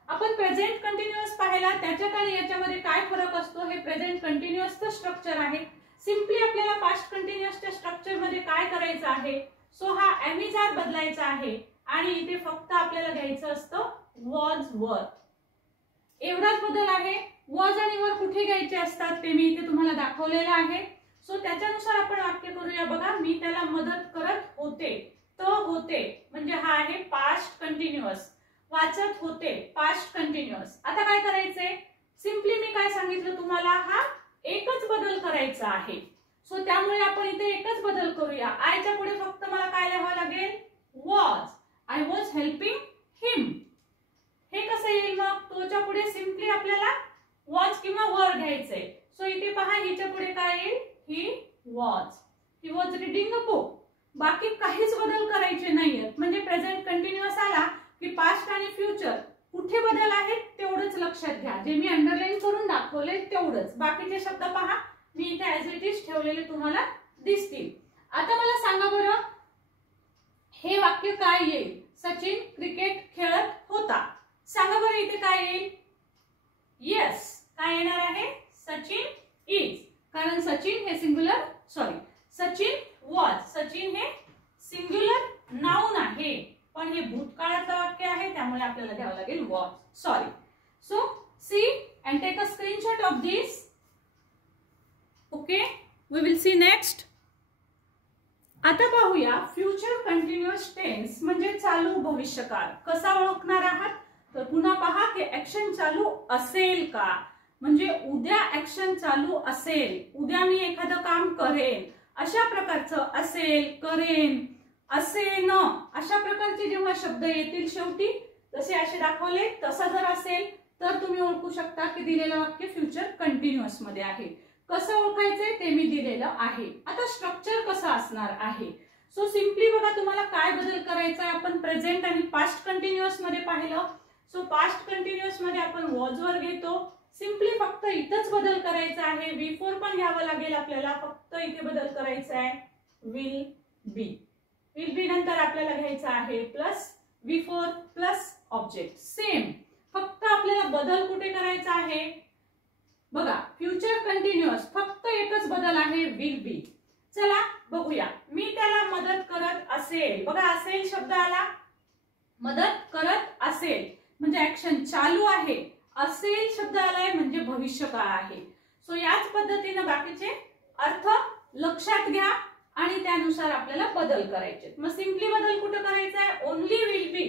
आपण प्रेझेंट कंटिन्युअस पाहिला, त्याच्यात आणि याच्यामध्ये काय फरक असतो. हे प्रेझेंट कंटिन्युअसचं स्ट्रक्चर आहे. सिंपली आपल्याला पास्ट कंटिन्युअसच्या स्ट्रक्चर मध्ये काय करायचं आहे, सो हा एमिजार बदलायचा आहे आणि इथे फक्त आपल्याला घ्यायचं असतं वॉज वर. एवढाच बदल आहे. वॉज आणि वर कुठे घ्यायचे असतात ते मी इथे तुम्हाला दाखवलेलं आहे. सो त्याच्यानुसार आपण वाक्य करूया. बघा, मी त्याला मदत करत होते, तर होते म्हणजे हा आहे पास्ट कंटिन्युअस. वाचत होते पास्ट कंटिन्युअस. आता काय करायचंय, सिंपली मी काय सांगितलं तुम्हाला, हा एकच बदल करायचा आहे. सो त्यामुळे आपण इथे एकच बदल करूया. आयच्या पुढे फक्त मला काय लिहावं लागेल, वॉज. आय वॉज हेल्पिंग हिम. हे कसं येईल मग, तोच्या पुढे सिंपली आपल्याला वॉज किंवा वर घ्यायचंय. सो इथे पहा, हिच्या पुढे काय येईल, he was reading a book. बाकी काहीच बदल करायचे नाहीयेत. म्हणजे प्रेझेंट कंटिन्युअस आला की पास्ट आणि फ्युचर कुठे बदल आहेत तेवढंच लक्षात घ्या. जे मी अंडरलाईन करून दाखवले तेवढंच. बाकीचे शब्द पहा, मी इथे ऍज इट इज ठेवलेले तुम्हाला दिसतील. आता मला सांगा बरं, हे वाक्य काय येईल, सचिन क्रिकेट खेळत होता. सांगा बरं इथे काय येईल, येस. काय येणार आहे, सचिन इज. कारण सचिन हे सिंग्युलर, सचिन वॉज. सचिन हे सिंग्युलर नाउन आहे, पण हे भूतकाळाचं वाक्य आहे त्यामुळे आपल्याला घ्यावं लागेल was. So see and take a screenshot of this. Okay, we will see next. आता पाहूया फ्युचर कंटिन्युअस टेन्स म्हणजे चालू भविष्यकाळ कसा ओळखणार आहात. तर पुन्हा पहा की ऍक्शन चालू असेल का, म्हणजे उद्या ऍक्शन चालू असेल, उद्या मी एखादं काम करेन अशा प्रकारचं असेल, करेन, असेन अशा प्रकारचे जेव्हा शब्द येतील शेवटी, जसे असे दाखवले तसा जर असेल तर तुम्ही ओळखू शकता की दिलेलं वाक्य फ्युचर कंटिन्युअस मध्ये आहे. कसं ओळखायचंय ते मी दिलेलं आहे. आता स्ट्रक्चर कसं असणार आहे, सो सिंपली बघा तुम्हाला काय बदल करायचा आहे. आपण प्रेझेंट आणि पास्ट कंटिन्युअस मध्ये पाहिलं. सो पास्ट कंटिन्युअस मध्ये आपण वॉज वर घेतो. सिंपली फक्त इथंच बदल करायचा आहे. V4 पण घ्यावं लागेल आपल्याला, फक्त इथे बदल करायचा आहे विल बी. विल बी नंतर आपल्याला घ्यायचा आहे plus V4 plus object. Same, फक्त आपल्याला बदल कुठे करायचा आहे, बघा फ्युचर कंटिन्युअस फक्त एकच बदल आहे विल बी. चला बघूया, मी त्याला मदत करत असेल. बघा असेल शब्द आला, मदत करत असेल म्हणजे ऍक्शन चालू आहे. असेल शब्द आलाय म्हणजे भविष्यकाळ आहे. सो याच पद्धतीने बाकीचे अर्थ लक्षात घ्या आणि त्यानुसार आपल्याला बदल करायचे. मग सिंपली बदल कुठे करायचा आहे, ओनली विल बी.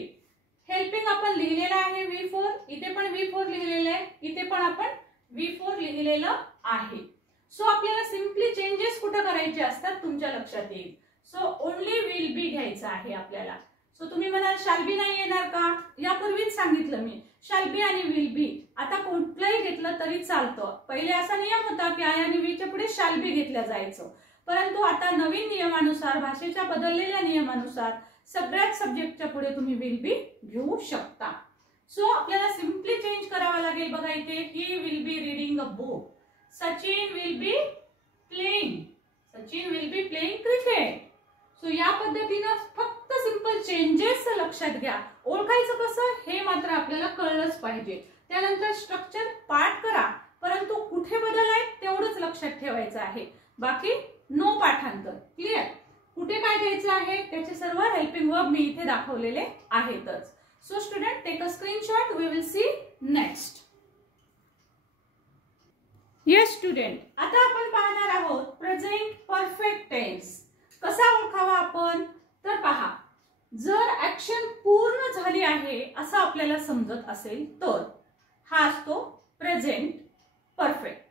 हेल्पिंग आपण लिहिलेलं आहे V4, इथे पण V4 लिहिलेलं आहे, इथे पण आपण V4 लिहिलेलं आहे. सो आपल्याला सिंपली चेंजेस कुठे करायचे असतात तुमच्या लक्षात येईल. सो ओनली विल बी घ्यायचं आहे आपल्याला. सो तुम्ही म्हणाल शाल बी नाही येणार का, यापूर्वीच सांगितलं मी शाल बी आणि विल बी आता कुठलंही घेतलं तरी चालतं. पहिले असा नियम होता की आय आणि वीच्या पुढे शाल बी घेतलं जायचं, परंतु आता नवीन नियमानुसार, भाषेच्या बदललेल्या नियमानुसार सगळ्याच सब्जेक्टच्या पुढे तुम्ही विल बी घेऊ शकता. सो आपल्याला सिंपली चेंज करावा लागेल. बघा इथे he will be reading a book, Sachin will be playing, Sachin will be playing cricket. So या पद्धतीनं फक्त सिंपल चेंजेस लक्षात घ्या. ओळखायचं कसं हे मात्र आपल्याला कळलंच पाहिजे. त्यानंतर स्ट्रक्चर पाठ करा, परंतु कुठे बदल आहेत तेवढंच लक्षात ठेवायचं आहे, बाकी नो पाठांतर. क्लिअर. कुठे काय घ्यायचं आहे त्याचे सर्व हेल्पिंग वर्ब मी इथे दाखवलेले आहेतच. So student, take a screenshot. We will see next. Yes student, आता आपण पाहणार आहोत प्रेझेंट परफेक्ट टेन्स. कसा ओळखावा आपण? तर पहा, जर ऍक्शन पूर्ण झाली आहे असं आपल्याला समजत असेल तर हा असतो प्रेझेंट परफेक्ट.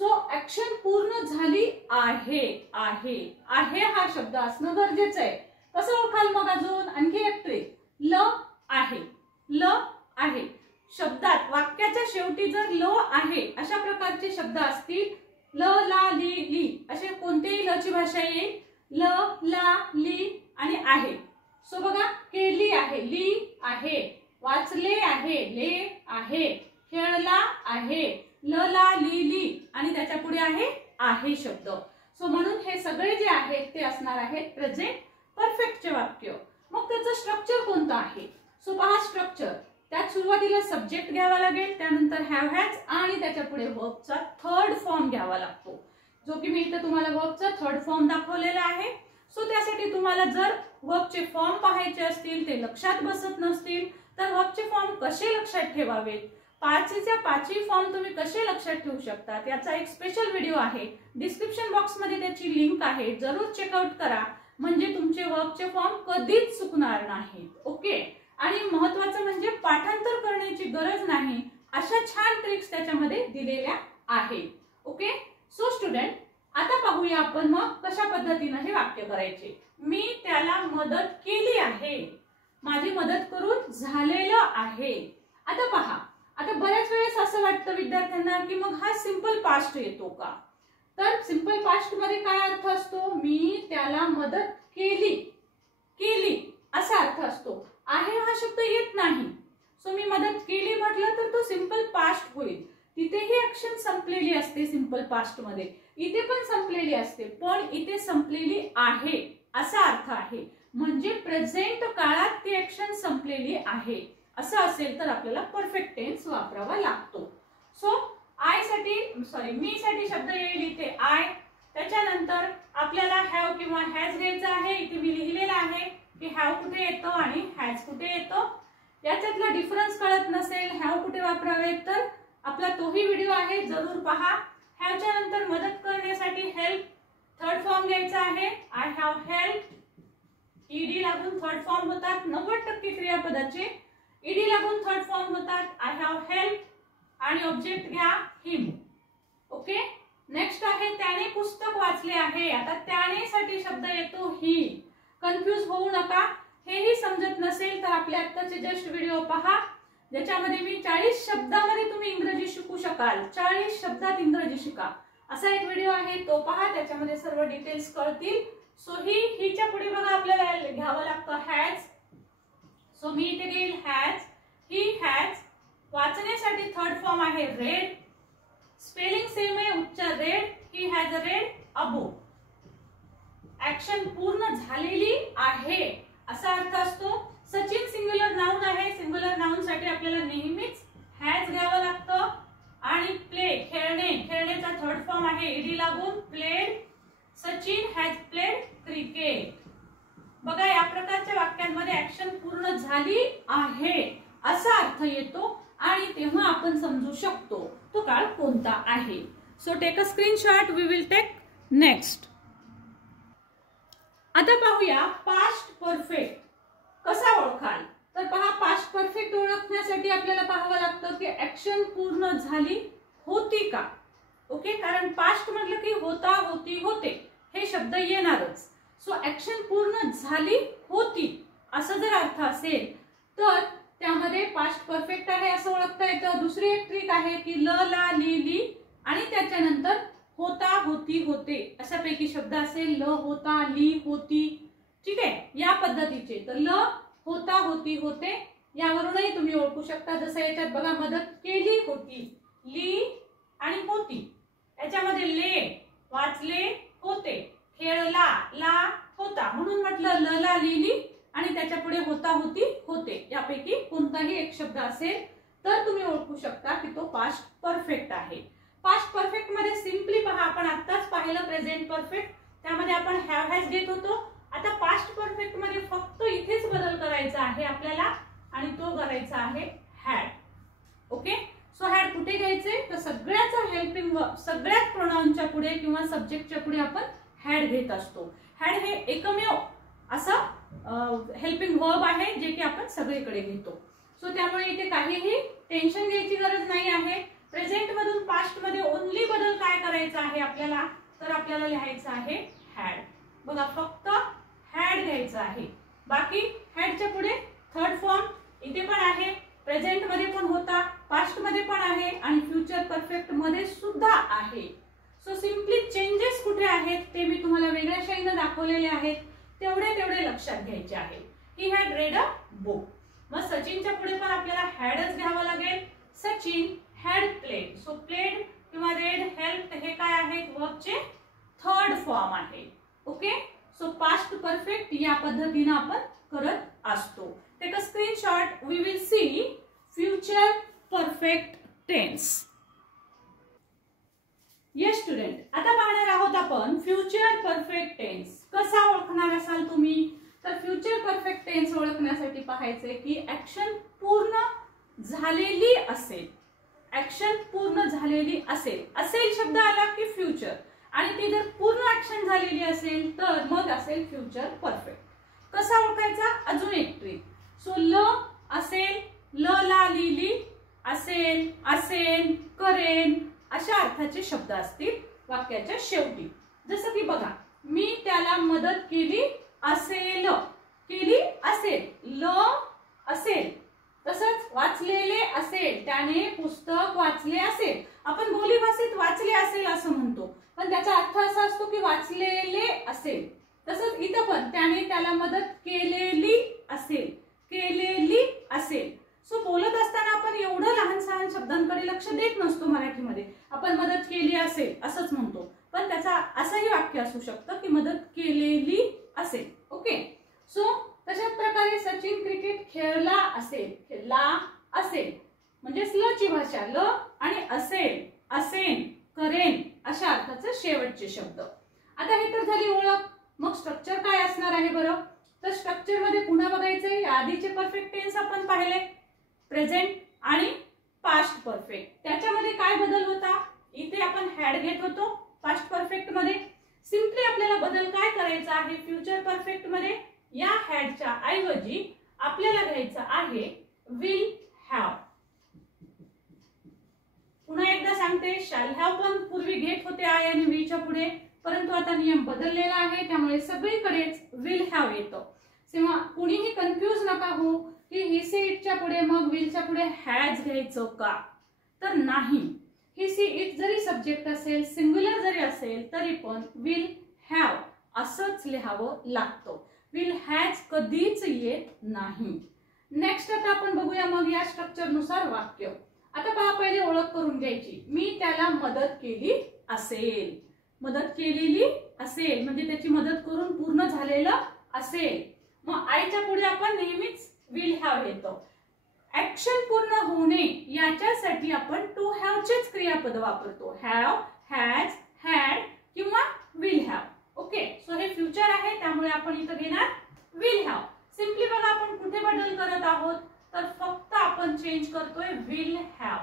सो ऍक्शन पूर्ण झाली आहे. आहे आहे हा शब्द असणं गरजेचं आहे. कसं ओळखाल मग? अजून आणखी एक ट्रिक, ल आहे. ल आहे शब्दात वाक्याच्या शेवटी जर ल आहे अशा प्रकारचे शब्द असतील, ल ला ली ली असे कोणतेही ल ची भाषा येईल. ल ला ली आणि आहे. सो बघा, केली आहे, ली आहे, वाचले आहे, ले आहे, खेळला आहे, ल ला ली ली आणि त्याच्या पुढे आहे शब्द. सो म्हणून हे सगळे जे आहेत ते असणार आहेत प्रेझेंट परफेक्टचे वाक्य. मग त्याचं स्ट्रक्चर कोणतं आहे? सो पहा स्ट्रक्चर, त्यात सुरुवातीला सब्जेक्ट घ्यावा लागेल, त्यानंतर हॅव हॅज आणि त्याच्या पुढे वर्बचा थर्ड फॉर्म घ्यावा लागतो, जो की मी इथे तुम्हाला वर्बचा थर्ड फॉर्म दाखवलेला आहे. सो त्यासाठी तुम्हाला जर वर्बचे फॉर्म पाहायचे असतील, ते लक्षात बसत नसतील तर वर्बचे फॉर्म कसे लक्षात ठेवावेत, पाचीच्या पाचही फॉर्म तुम्ही कसे लक्षात ठेवू शकता, त्याचा एक स्पेशल व्हिडिओ आहे. डिस्क्रिप्शन बॉक्स मध्ये त्याची लिंक आहे, जरूर चेकआउट करा, म्हणजे तुमचे वर्बचे फॉर्म कधीच चुकणार नाहीत. ओके. आणि महत्त्वाचं म्हणजे पाठांतर करण्याची गरज नाही, अशा छान ट्रिक्स त्याच्यामध्ये दिलेल्या आहेत. ओके. सो स्टुडंट, आता पाहूया आपण मग कशा पद्धतीने हे वाक्य करायचे. मी त्याला मदत केली आहे, माझी मदत करून झालेलं आहे. आता पहा, आता बऱ्याच वेळेस असं वाटतं विद्यार्थ्यांना की मग हा सिंपल पास्ट येतो का? तर सिंपल पास्ट मध्ये काय अर्थ असतो? मी त्याला मदत केली, केली असा अर्थ असतो. आहे हा शब्द येत नाही. सो मी मदत केली म्हटलं तर तो सिंपल पास्ट होईल. तिथेही ऍक्शन संपलेली असते सिंपल पास्ट मध्ये, इथे पण संपलेली असते, पण इथे संपलेली आहे असा अर्थ आहे. म्हणजे प्रेझेंट काळात ती ऍक्शन संपलेली आहे असं असेल तर आपल्याला परफेक्ट टेन्स वापरावा लागतो. सो मी साठी शब्द येईल इथे आय. त्याच्यानंतर आपल्याला हॅव किंवा हॅज घ्यायचा आहे. इथे मी लिहिलेलं आहे की हॅव कुठे येतो आणि हॅज कुठे येतो. याच्यातला डिफरन्स कळत नसेल हॅव कुठे वापरावे तर आपला तोही व्हिडिओ आहे, जरूर पहा. हॅवच्या नंतर मदत करण्यासाठी हेल्प थर्ड फॉर्म घ्यायचा आहे. I have help. ईडी लागून थर्ड फॉर्म होतात. 90% क्रियापदाचे ईडी लागून थर्ड फॉर्म होतात. आय हॅव हेल्प आणि ऑब्जेक्ट घ्या हिम. ओके. नेक्स्ट आहे त्याने पुस्तक वाचले आहे. आता त्याने साठी शब्द येतो ही. कन्फ्यूज होऊ नका. हेही समजत नसेल तर आपले आत्ताचे जस्ट व्हिडिओ पहा, ज्याच्यामध्ये मी 40 शब्दामध्ये तुम्ही इंग्रजी शिकू शकाल. 40 शब्दात इंग्रजी शिका असा एक व्हिडिओ आहे, तो पहा, त्याच्यामध्ये सर्व डिटेल्स कळतील. सो हिच्या पुढे बघा आपल्याला घ्यावं लागतं हॅज. सो मी इथे घेईल हॅज. He has. वाचण्यासाठी थर्ड फॉर्म आहे रेड. स्पेलिंग सेम आहे, उच्चार red. He has red a book. Action पूर्ण झालेली आहे असा अर्थ असतो. सचिन सिंग्युलर नाउन आहे. सिंग्युलर नाउन साठी आपल्याला नेहमीच हॅज घ्यावं लागतं. आणि प्ले खेळणे, खेळण्याचा थर्ड फॉर्म आहे ईडी लागून played. Sachin has played cricket. बघा, या प्रकारच्या वाक्यांमध्ये ऍक्शन पूर्ण झाली आहे असा अर्थ येतो आणि तेव्हा आपण समजू शकतो तो काळ कोणता आहे. So take a screenshot. We will take next. आता पाहूया पास्ट परफेक्ट कसा ओळखाल. तर पहा, पास्ट परफेक्ट ओळखण्यासाठी आपल्याला पाहावं लागतं की ऍक्शन पूर्ण झाली होती का. ओके. कारण पास्ट म्हटलं की होता, होती, होते हे शब्द येणारच. सो ऍक्शन पूर्ण झाली होती असा जर अर्थ असेल तर त्यामध्ये पास्ट परफेक्ट आहे असं ओळखता येतं. दुसरी एक ट्रिक आहे की ल ला ली ली आणि त्याच्यानंतर होता, होती, होते अशापैकी शब्द असेल. ल होता, ली होती. ठीक आहे, या पद्धतीचे. तर ल होता, होती, होते यावरूनही तुम्ही ओळखू शकता. जसं याच्यात बघा, मदत केली होती, ली आणि होती. याच्यामध्ये ले वाचले होते, खेळला ला होता, म्हणून म्हटलं ल ला ली ली आणि त्याच्या पुढे होता, होती, होते यापैकी कोणताही एक शब्द असेल तर तुम्ही ओळखू शकता की तो पास्ट परफेक्ट आहे. पास्ट परफेक्ट मध्ये सिंपली पहा, आपण आत्ताच पाहिलं प्रेझेंट परफेक्ट, त्यामध्ये आपण हॅव हॅज घेत होतो आता पास्ट परफेक्ट मध्ये फक्त इथेच बदल करायचा आहे आपल्याला आणि तो करायचा आहे हॅड. ओके, सो हॅड कुठे घ्यायचे तर सगळ्याचा हेल्पिंग वर्ब, सगळ्यात प्रोनाउनच्या पुढे किंवा सब्जेक्टच्या पुढे आपण हॅड घेत असतो. हॅड हे एकमेव असं हेल्पिंग वर्ब आहे जे की आपण सगळीकडे घेतो. सो त्यामुळे इथे काहीही टेन्शन घ्यायची गरज नाही आहे. प्रेझेंट मधून पास्ट मध्ये ओनली बदल काय करायचा आहे आपल्याला तर आपल्याला लिहायचं आहे हॅड. बघा फक्त हॅड घ्यायचं आहे. बाकी हॅडच्या पुढे थर्ड फॉर्म इथे पण आहे, प्रेझेंट मध्ये पण होता, पास्ट मध्ये पण आहे आणि फ्युचर परफेक्ट मध्ये सुद्धा आहे. सो सिम्पली चेंजेस कुठे आहेत ते मी तुम्हाला वेगळ्या शैलीने दाखवलेले आहेत, तेवढे लक्षात घ्यायचे आहे. He had read a book. मग सचिनच्या पुढे पण आपल्याला हॅडच घ्यावं लागेल. Sachin had played. So played किंवा रेड हेल्प हे काय आहेत वर्बचे थर्ड फॉर्म आहे. ओके, सो पास्ट परफेक्ट या पद्धतीने आपण करत असतो. Take a screenshot. We will see future perfect tense. Yes student, आता पाहणार आहोत आपण फ्युचर परफेक्ट टेन्स. कसा ओळखणार असाल तुम्ही तर फ्युचर परफेक्ट टेन्स ओळखण्यासाठी पाहायचे की ऍक्शन पूर्ण झालेली असेल. ऍक्शन पूर्ण झालेली असेल, असेल शब्द आला की फ्युचर आणि ती जर पूर्ण ऍक्शन झालेली असेल तर मग असेल फ्युचर परफेक्ट. कसा ओळखायचा अजून एक ट्रिक. सो ल असेल, ल ला लिली असेल, असेल, करेन अशा अर्थाचे शब्द असतील वाक्याच्या शेवटी. जसं की बघा, मी त्याला मदत केली असेल, केली असेल, ल असेल. तसंच वाचलेले असेल, त्याने पुस्तक वाचले असेल. आपण बोली भाषेत वाचले असेल असं म्हणतो पण त्याचा अर्थ असा असतो की वाचलेले असेल. तसंच इथं पण त्याने त्याला मदत केलेली असेल, केलेली असेल. सो बोलत असताना आपण एवढं लहान सहान शब्दांकडे लक्ष देत नसतो. मराठीमध्ये आपण मदत केली असेल असंच म्हणतो पण त्याचा असंही वाक्य असू शकतं की मदत केलेली असेल. ओके, सो तशाच प्रकारे सचिन क्रिकेट खेळला असेल, खेळला असेल म्हणजे ल ची भाषा ल आणि असेल, असेन, करेन अशा अर्थाचे शेवटचे शब्द. आता हे तर झाली ओळख. मग स्ट्रक्चर काय असणार आहे बरं तर स्ट्रक्चर मध्ये पुन्हा बघायचंय. या आधीचे परफेक्ट टेन्स आपण पाहिले, प्रेझेंट आणि पास्ट परफेक्ट. त्याच्यामध्ये काय बदल होता, इथे आपण हॅड घेत होतो पास्ट परफेक्ट मध्ये. सिम्पली आपल्याला बदल काय करायचा आहे फ्युचर परफेक्ट मध्ये, या हॅडच्या ऐवजी आपल्याला घ्यायचं आहे विल हॅव. पुन्हा एकदा सांगते, शॅल हॅव पण पूर्वी घेत होते आय आणि वीच्या पुढे, परंतु आता नियम बदललेला आहे त्यामुळे सगळीकडेच विल हॅव येतं. तेव्हा कुणीही कन्फ्यूज नका हो की ही सी इटच्या पुढे मग विलच्या पुढे हॅज घ्यायचं का तर नाही. ही सी इट जरी सब्जेक्ट असेल, सिंग्युलर जरी असेल तरी पण विल हॅव असंच लिहावं लागतं. विल हॅज कधीच येत नाही. नेक्स्ट आता आपण बघूया मग या स्ट्रक्चर नुसार वाक्य. आता पहा, पहिले ओळख करून घ्यायची. मी त्याला मदत केली असेल, मदत केलेली असेल म्हणजे त्याची मदत करून पूर्ण झालेलं असेल. मग आयच्या पुढे आपण नेहमीच विल हॅव येतो. ऍक्शन पूर्ण होणे याच्यासाठी आपण टू हॅव चेच क्रियापद वापरतो, हॅव, हॅज, हॅड किंवा विल हॅव. ओके, सो हे फ्युचर आहे त्यामुळे आपण इथं घेणार विल हॅव. सिम्पली बघा आपण कुठे बदल करत आहोत तर फक्त आपण चेंज करतोय विल हॅव.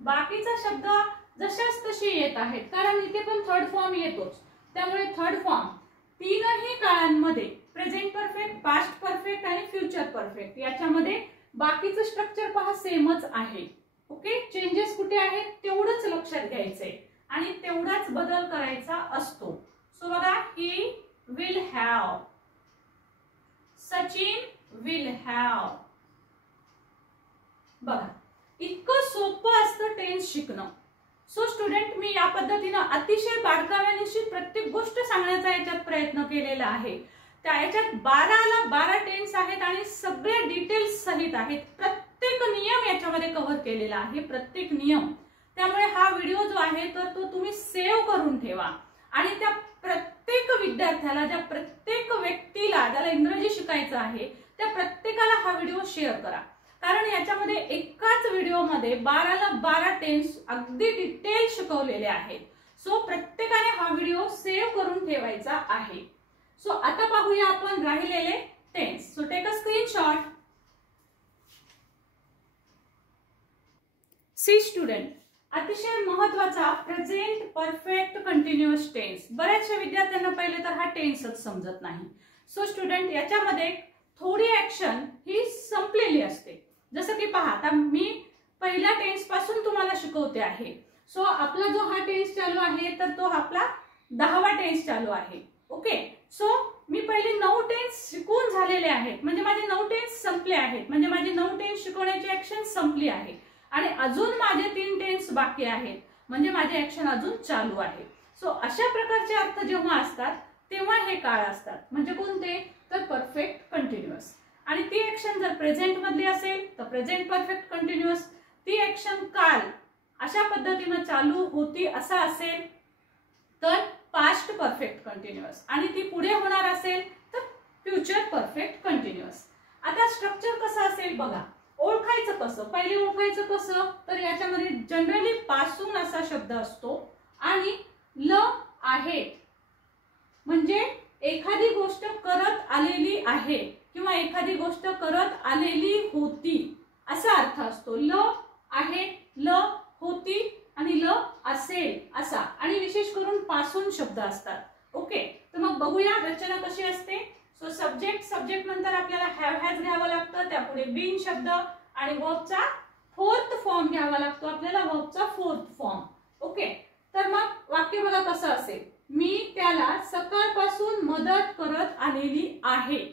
बाकीचा शब्द जशाच तशी येत आहेत कारण इथे पण थर्ड फॉर्म येतोच. त्यामुळे थर्ड फॉर्म तीनही काळांमध्ये प्रेझेंट परफेक्ट, पास्ट परफेक्ट आणि फ्युचर परफेक्ट याच्यामध्ये बाकीचं स्ट्रक्चर पहा सेमच आहे. ओके, चेंजेस कुठे आहेत तेवढंच लक्षात घ्यायचंय आणि तेवढाच बदल करायचा असतो. सो बघा, he will have, Sachin will have. बघा इतकं सोपं असतं टेन्स शिकणं. सो स्टुडंट, मी या पद्धतीनं अतिशय बारकाव्यानिशी प्रत्येक गोष्ट सांगण्याचा याच्यात प्रयत्न केलेला आहे. त्या याच्यात 12ला 12 टेन्स आहेत आणि सगळे डिटेल्स सहित आहेत. प्रत्येक नियम याच्यामध्ये कव्हर केलेला आहे, प्रत्येक नियम. त्यामुळे हा व्हिडिओ जो आहे तर तो तुम्ही सेव्ह करून ठेवा आणि त्या प्रत्येक विद्यार्थ्याला, ज्या प्रत्येक व्यक्तीला ज्याला इंग्रजी शिकायचं आहे त्या प्रत्येकाला हा व्हिडिओ शेअर करा. कारण याच्यामध्ये एकाच व्हिडिओमध्ये 12ला 12 टेन्स अगदी डिटेल शिकवलेले आहेत. सो प्रत्येकाने हा व्हिडिओ सेव्ह करून ठेवायचा आहे. सो आता पाहूया आपण राहिलेले tense. So take a screenshot. See student, अतिशय महत्वाचा प्रेझेंट परफेक्ट कंटिन्युअस टेन्स. बऱ्याचशा विद्यार्थ्यांना पहिले तर हा टेन्सच समजत नाही. सो स्टुडंट, याच्यामध्ये थोडी ऍक्शन ही संपलेली असते. जसं की पहा, आता मी पहिल्या टेन्स पासून तुम्हाला शिकवते आहे. सो आपला जो हा टेन्स चालू आहे तर तो आपला 10वा टेन्स चालू आहे. ओके, सो मी पहिले 9 टेन्स शिकवून झालेले आहेत, म्हणजे माझे 9 टेन्स संपले आहेत, म्हणजे माझी 9 टेन्स शिकवण्याची ऍक्शन संपली आहे आणि अजून माझे 3 टेन्स बाकी आहेत, म्हणजे माझे ऍक्शन अजून चालू आहे. सो अशा प्रकारचे अर्थ जेव्हा असतात तेव्हा हे काळ असतात. म्हणजे कोणते? तर परफेक्ट कंटिन्युअस. आणि ती ऍक्शन जर प्रेझेंट मधली असेल तर प्रेझेंट परफेक्ट कंटिन्युअस. ती ऍक्शन काल अशा पद्धतीने चालू होती असं असेल तर पास्ट परफेक्ट कंटिन्युअस. आणि ती पुढे होणार असेल तर फ्युचर परफेक्ट कंटिन्युअस. आता स्ट्रक्चर कसं असेल बघा. ओळखायचं कसं? पहिले ओळखायचं कसं? तर याच्यामध्ये जनरली पासून असा शब्द असतो आणि ल आहे, म्हणजे एखादी गोष्ट करत आलेली आहे किंवा एखादी गोष्ट करत आलेली होती असा अर्थ असतो. ल आहे, ल होती आणि ल असेल असा. आणि विशेष करून पासून शब्द असतात. ओके, तर मग बघूया रचना कशी असते. सो सब्जेक्ट नंतर आपल्याला हॅव हॅज घ्यावं लागतं, त्यापुढे बीन शब्द आणि वर्बचा फोर्थ फॉर्म घ्यावा लागतो आपल्याला, वर्बचा फोर्थ फॉर्म. ओके, तर मग वाक्य बघा कसं असेल. मी त्याला सकाळपासून मदत करत आलेली आहे.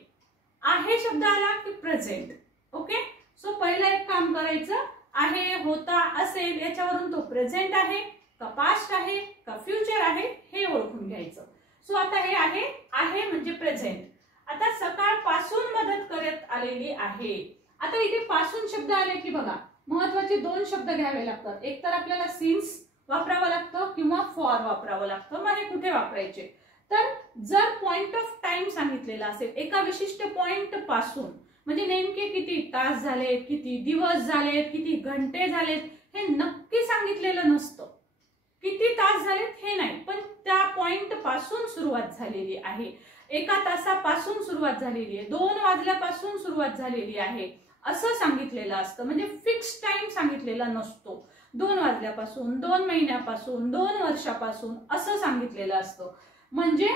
आहे शब्द आला की प्रेझेंट. ओके, सो पहिलं एक काम करायचं, आहे, होता, असेल याच्यावरून तो प्रेझेंट आहे का पास्ट आहे का फ्युचर आहे हे ओळखून घ्यायचं. सो आता हे आहे म्हणजे प्रेझेंट. आता सकाळपासून मदत करत आलेली आहे. आता इथे पासून शब्द आले की बघा महत्वाचे 2 शब्द घ्यावे लागतात. एक तर आपल्याला सिन्स वापरावं लागतं किंवा फॉर वापरावं लागतं. मग हे कुठे वापरायचे? तर जर पॉइंट ऑफ टाइम सांगितलेला असेल एका विशिष्ट पॉइंट पासून, म्हणजे नेमके किती तास झालेत, किती दिवस झालेत, किती घंटे झालेत हे नक्की सांगितलेलं नसतं. किती तास झालेत हे नाही, पण त्या पॉइंट पासून सुरुवात झालेली आहे, एका तासापासून सुरुवात झालेली आहे, 2 वाजल्यापासून सुरुवात झालेली आहे असं सांगितलेलं असतं. म्हणजे फिक्स टाइम सांगितलेला नसतो. 2 वाजल्यापासून, 2 महिन्यापासून, 2 वर्षापासून असं सांगितलेलं असतं. म्हणजे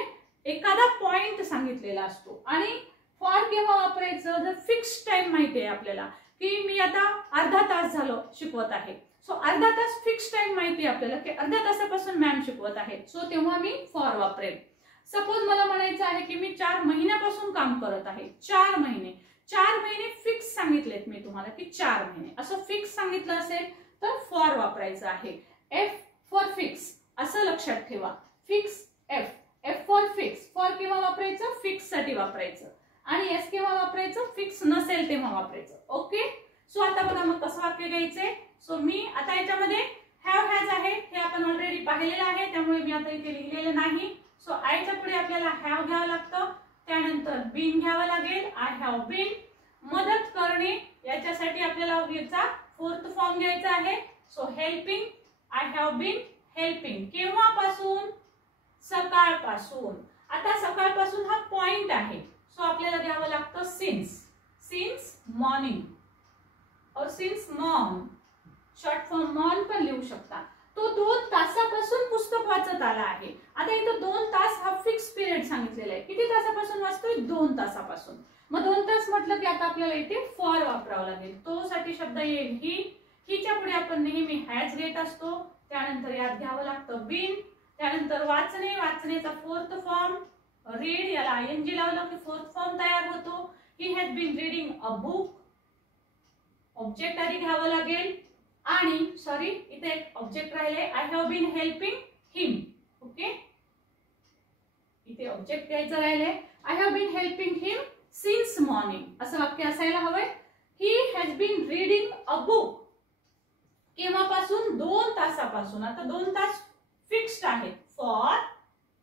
एखादा पॉइंट सांगितलेला असतो. आणि फॉर केव्हा वापरायचं? जर फिक्स टाइम माहिती आहे आपल्याला की मी आता अर्धा तास झालो शिकवत आहे. सो अर्धा तास फिक्स टाइम माहिती आहे आपल्याला की अर्ध्या तासापासून मॅम शिकवत आहे. सो तेव्हा मी फॉर वापरेल. सपोज मला म्हणायचं आहे की मी 4 महिन्यापासून काम करत आहे. 4 महिने फिक्स सांगितलेत मी तुम्हाला की 4 महिने असं फिक्स सांगितलं असेल तर फॉर वापरायचं आहे. एफ फॉर फिक्स असं लक्षात ठेवा. Fix F for fix. For केव्हा वापरायचं? फिक्स साठी वापरायचं. आणि एस केव्हा वापरायचं? फिक्स नसेल तेव्हा वापरायचं. ओके, सो आता बघा मग कसं वाक्य घ्यायचंय. सो मी आता याच्यामध्ये हॅव हॅज आहे हे आपण ऑलरेडी पाहिलेलं आहे, त्यामुळे मी आता इथे लिहिलेलं नाही. सो आयच्या पुढे आपल्याला हॅव घ्यावं लागतं, त्यानंतर बीन घ्यावं लागेल. I have been. मदत करणे याच्यासाठी आपल्याला याचा फोर्थ फॉर्म घ्यायचा आहे. So helping. I have been helping. केव्हापासून? सकाळपासून. आता सकाळपासून हा पॉइंट आहे. सो आपल्याला घ्यावं लागतं सिन्स मॉर्निंग और since morn. Short form morn पण लिहू शकता. तो 2 तासापासून पुस्तक वाचत आला आहे. आता इथं 2 तास हा फिक्स पिरियड सांगितलेला आहे. किती तासापासून वाचतोय? 2 तासापासून. मग 2 तास म्हटलं की आता आपल्याला इथे फॉर वापरावं लागेल. तो साठी शब्द येईल ही. हिच्या पुढे आपण नेहमी हॅज घेत असतो. त्यानंतर यात घ्यावं लागतं बीन. त्यानंतर वाचणे. वाचण्याचा फोर्थ फॉर्म रीड. याला आयएनजी लावलं की फोर्थ फॉर्म तयार होतो. He has been reading a book. Object आधी घ्यावं लागेल. आणि सॉरी इथे एक ऑब्जेक्ट राहिले. I have been helping him. Okay, इथे ऑब्जेक्ट घ्यायचं राहिले. I have been helping him since morning असं वाक्य असायला हवंय. He has been reading a book. केव्हापासून? 2 तासापासून. आता 2 तास फिक्स्ड आहेत. For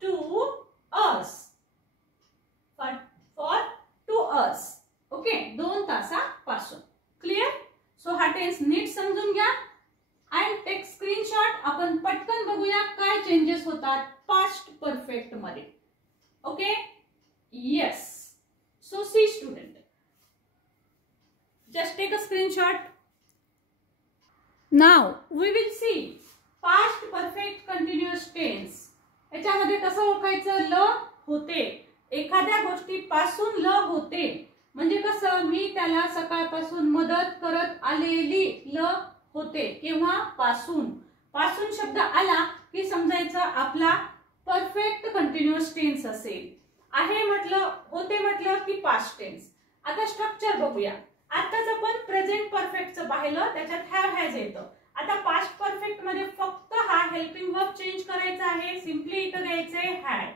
two hours. For two hours. Okay, 2 तासापासून. क्लिअर? सो हा टेन्स नीट समजून घ्या अँड टेक स्क्रीनशॉट. आपण पटकन बघूया काय चेंजेस होतात पास्ट परफेक्ट मध्ये. Okay, Yes. So see student, just take a screenshot. Now we will see past perfect continuous tense. याच्यामध्ये कसं ओळखायचं? ल होते, एखाद्या गोष्टीपासून ल होते म्हणजे कसं? मी त्याला सकाळपासून मदत करत आलेली ल होते किंवा पासून. पासून शब्द आला की समजायचं आपला परफेक्ट कंटिन्युअस टेन्स असेल. आहे म्हटलं, होते म्हटलं की पास्ट टेन्स. आता स्ट्रक्चर बघूया. आताच आपण प्रेझेंट परफेक्टचं पाहिलं, त्याच्यात हॅव हॅज येतं. आता पास्ट परफेक्ट मध्ये फक्त हा हेल्पिंग वर्ब चेंज करायचा आहे. सिम्पली इथं घ्यायचंय हॅड.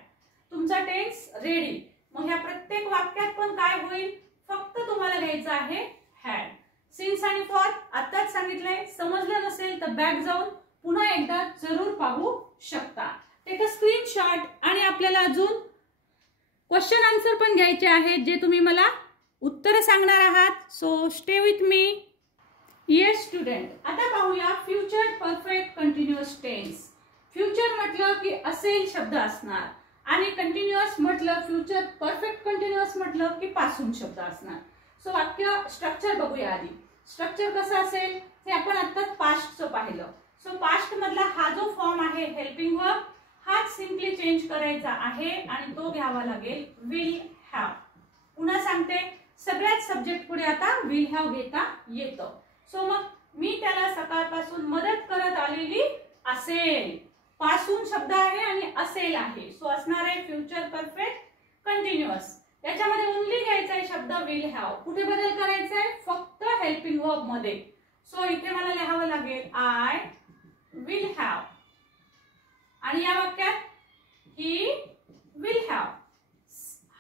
तुमचा टेन्स रेडी. मग ह्या प्रत्येक वाक्यात पण काय होईल? फक्त तुम्हाला घ्यायचं आहे हॅड. सिन्स आणि फॉर आताच सांगितलंय. समजलं नसेल तर बॅक जाऊन पुन्हा एकदा जरूर पाहू शकता. Take a screenshot. आणि आपल्याला अजून क्वेश्चन आन्सर पण घ्यायचे आहेत जे तुम्ही मला उत्तर सांगणार आहात. So stay with me. Yes student, आता पाहूया future perfect continuous tense. Future म्हटलं की असेल शब्द असणार आणि कंटिन्युअस म्हटलं, फ्युचर परफेक्ट कंटिन्युअस म्हटलं की पासून शब्द असणार. सो वाक्य स्ट्रक्चर बघूया आधी. स्ट्रक्चर कसं असेल ते आपण आत्ताच पास्टचं पाहिलं. सो पास्ट मधला हा जो फॉर्म आहे हेल्पिंग वर्ब, हाच सिम्पली चेंज करायचा आहे आणि तो घ्यावा लागेल विल हॅव. पुन्हा सांगते, सगळ्याच सब्जेक्ट पुढे आता विल हॅव घेता येतं. सो मग मी त्याला सकाळपासून मदत करत आलेली असेल. पासून शब्द आहे आणि असेल आहे. सो असणार आहे फ्युचर परफेक्ट कंटिन्युअस. याच्यामध्ये ओनली घ्यायचा आहे शब्द विल हॅव. कुठे बदल करायचा आहे? फक्त हेल्पिंग वर्ब मध्ये. सो इथे मला लिहावं लागेल आय विल हॅव. आणि या वाक्यात he will have.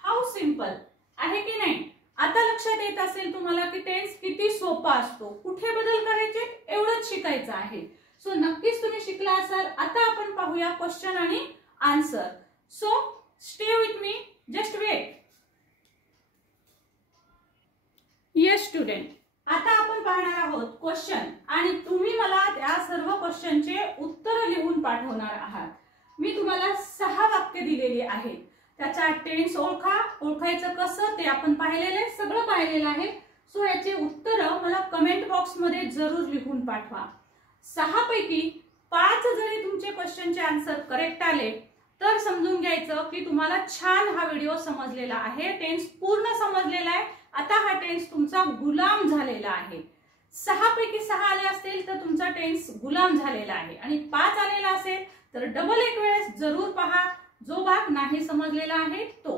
How simple आहे की नाही? आता लक्षात येत असेल तुम्हाला की टेन्स किती सोपा असतो. कुठे बदल करायचे एवढंच शिकायचं आहे. सो नक्कीच तुम्ही शिकला असाल. आता आपण पाहूया क्वेश्चन आणि answer. So stay with me, just wait. Yes student, आता आपण पाहणार आहोत क्वेश्चन आणि तुम्ही मला त्या सर्व क्वेश्चनचे उत्तर लिहून पाठवणार आहात. मी तुम्हाला 6 वाक्य दिलेली आहेत. त्याचा टेन्स ओळखायचं कसं ते आपण पाहिलेलं, सगळं पाहिलेलं आहे. सो याचे उत्तर मला कमेंट बॉक्स मध्ये जरूर लिहून पाठवा. 6 पैकी 5 जरी तुमचे क्वेश्चनचे आन्सर करेक्ट आले तर समजून घ्यायचं की तुम्हाला छान हा व्हिडिओ समजलेला आहे. टेन्स पूर्ण समजलेला आहे. आता हा टेन्स तुमचा गुलाम झालेला आहे. 6 पैकी 6 आले असतील तर तुमचा टेन्स गुलाम झालेला आहे आणि 5 आलेला असेल तर डबल एक वेळेस जरूर पहा जो भाग नाही समजलेला आहे तो.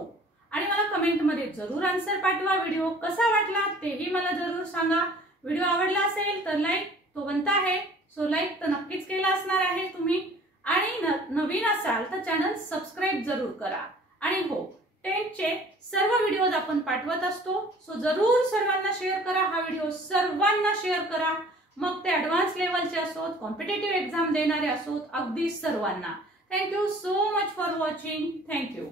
आणि मला कमेंट मध्ये जरूर आन्सर पाठवा. व्हिडिओ कसा वाटला तेही मला जरूर सांगा. व्हिडिओ आवडला असेल तर लाईक तो बनता आहे. सो लाईक तर नक्कीच केला असणार आहे तुम्ही. आणि नवीन असाल तर चॅनल सबस्क्राईब जरूर करा. आणि हो, टेन्सचे सर्व व्हिडिओज आपण पाठवत असतो. सो जरूर सर्वांना शेअर करा. हा व्हिडिओ सर्वांना शेअर करा. मग ते ऍडव्हान्स लेवलचे असोत, कॉम्पिटेटिव्ह एक्झाम देणारे असोत, अगदी सर्वांना. Thank you so much for watching. Thank you.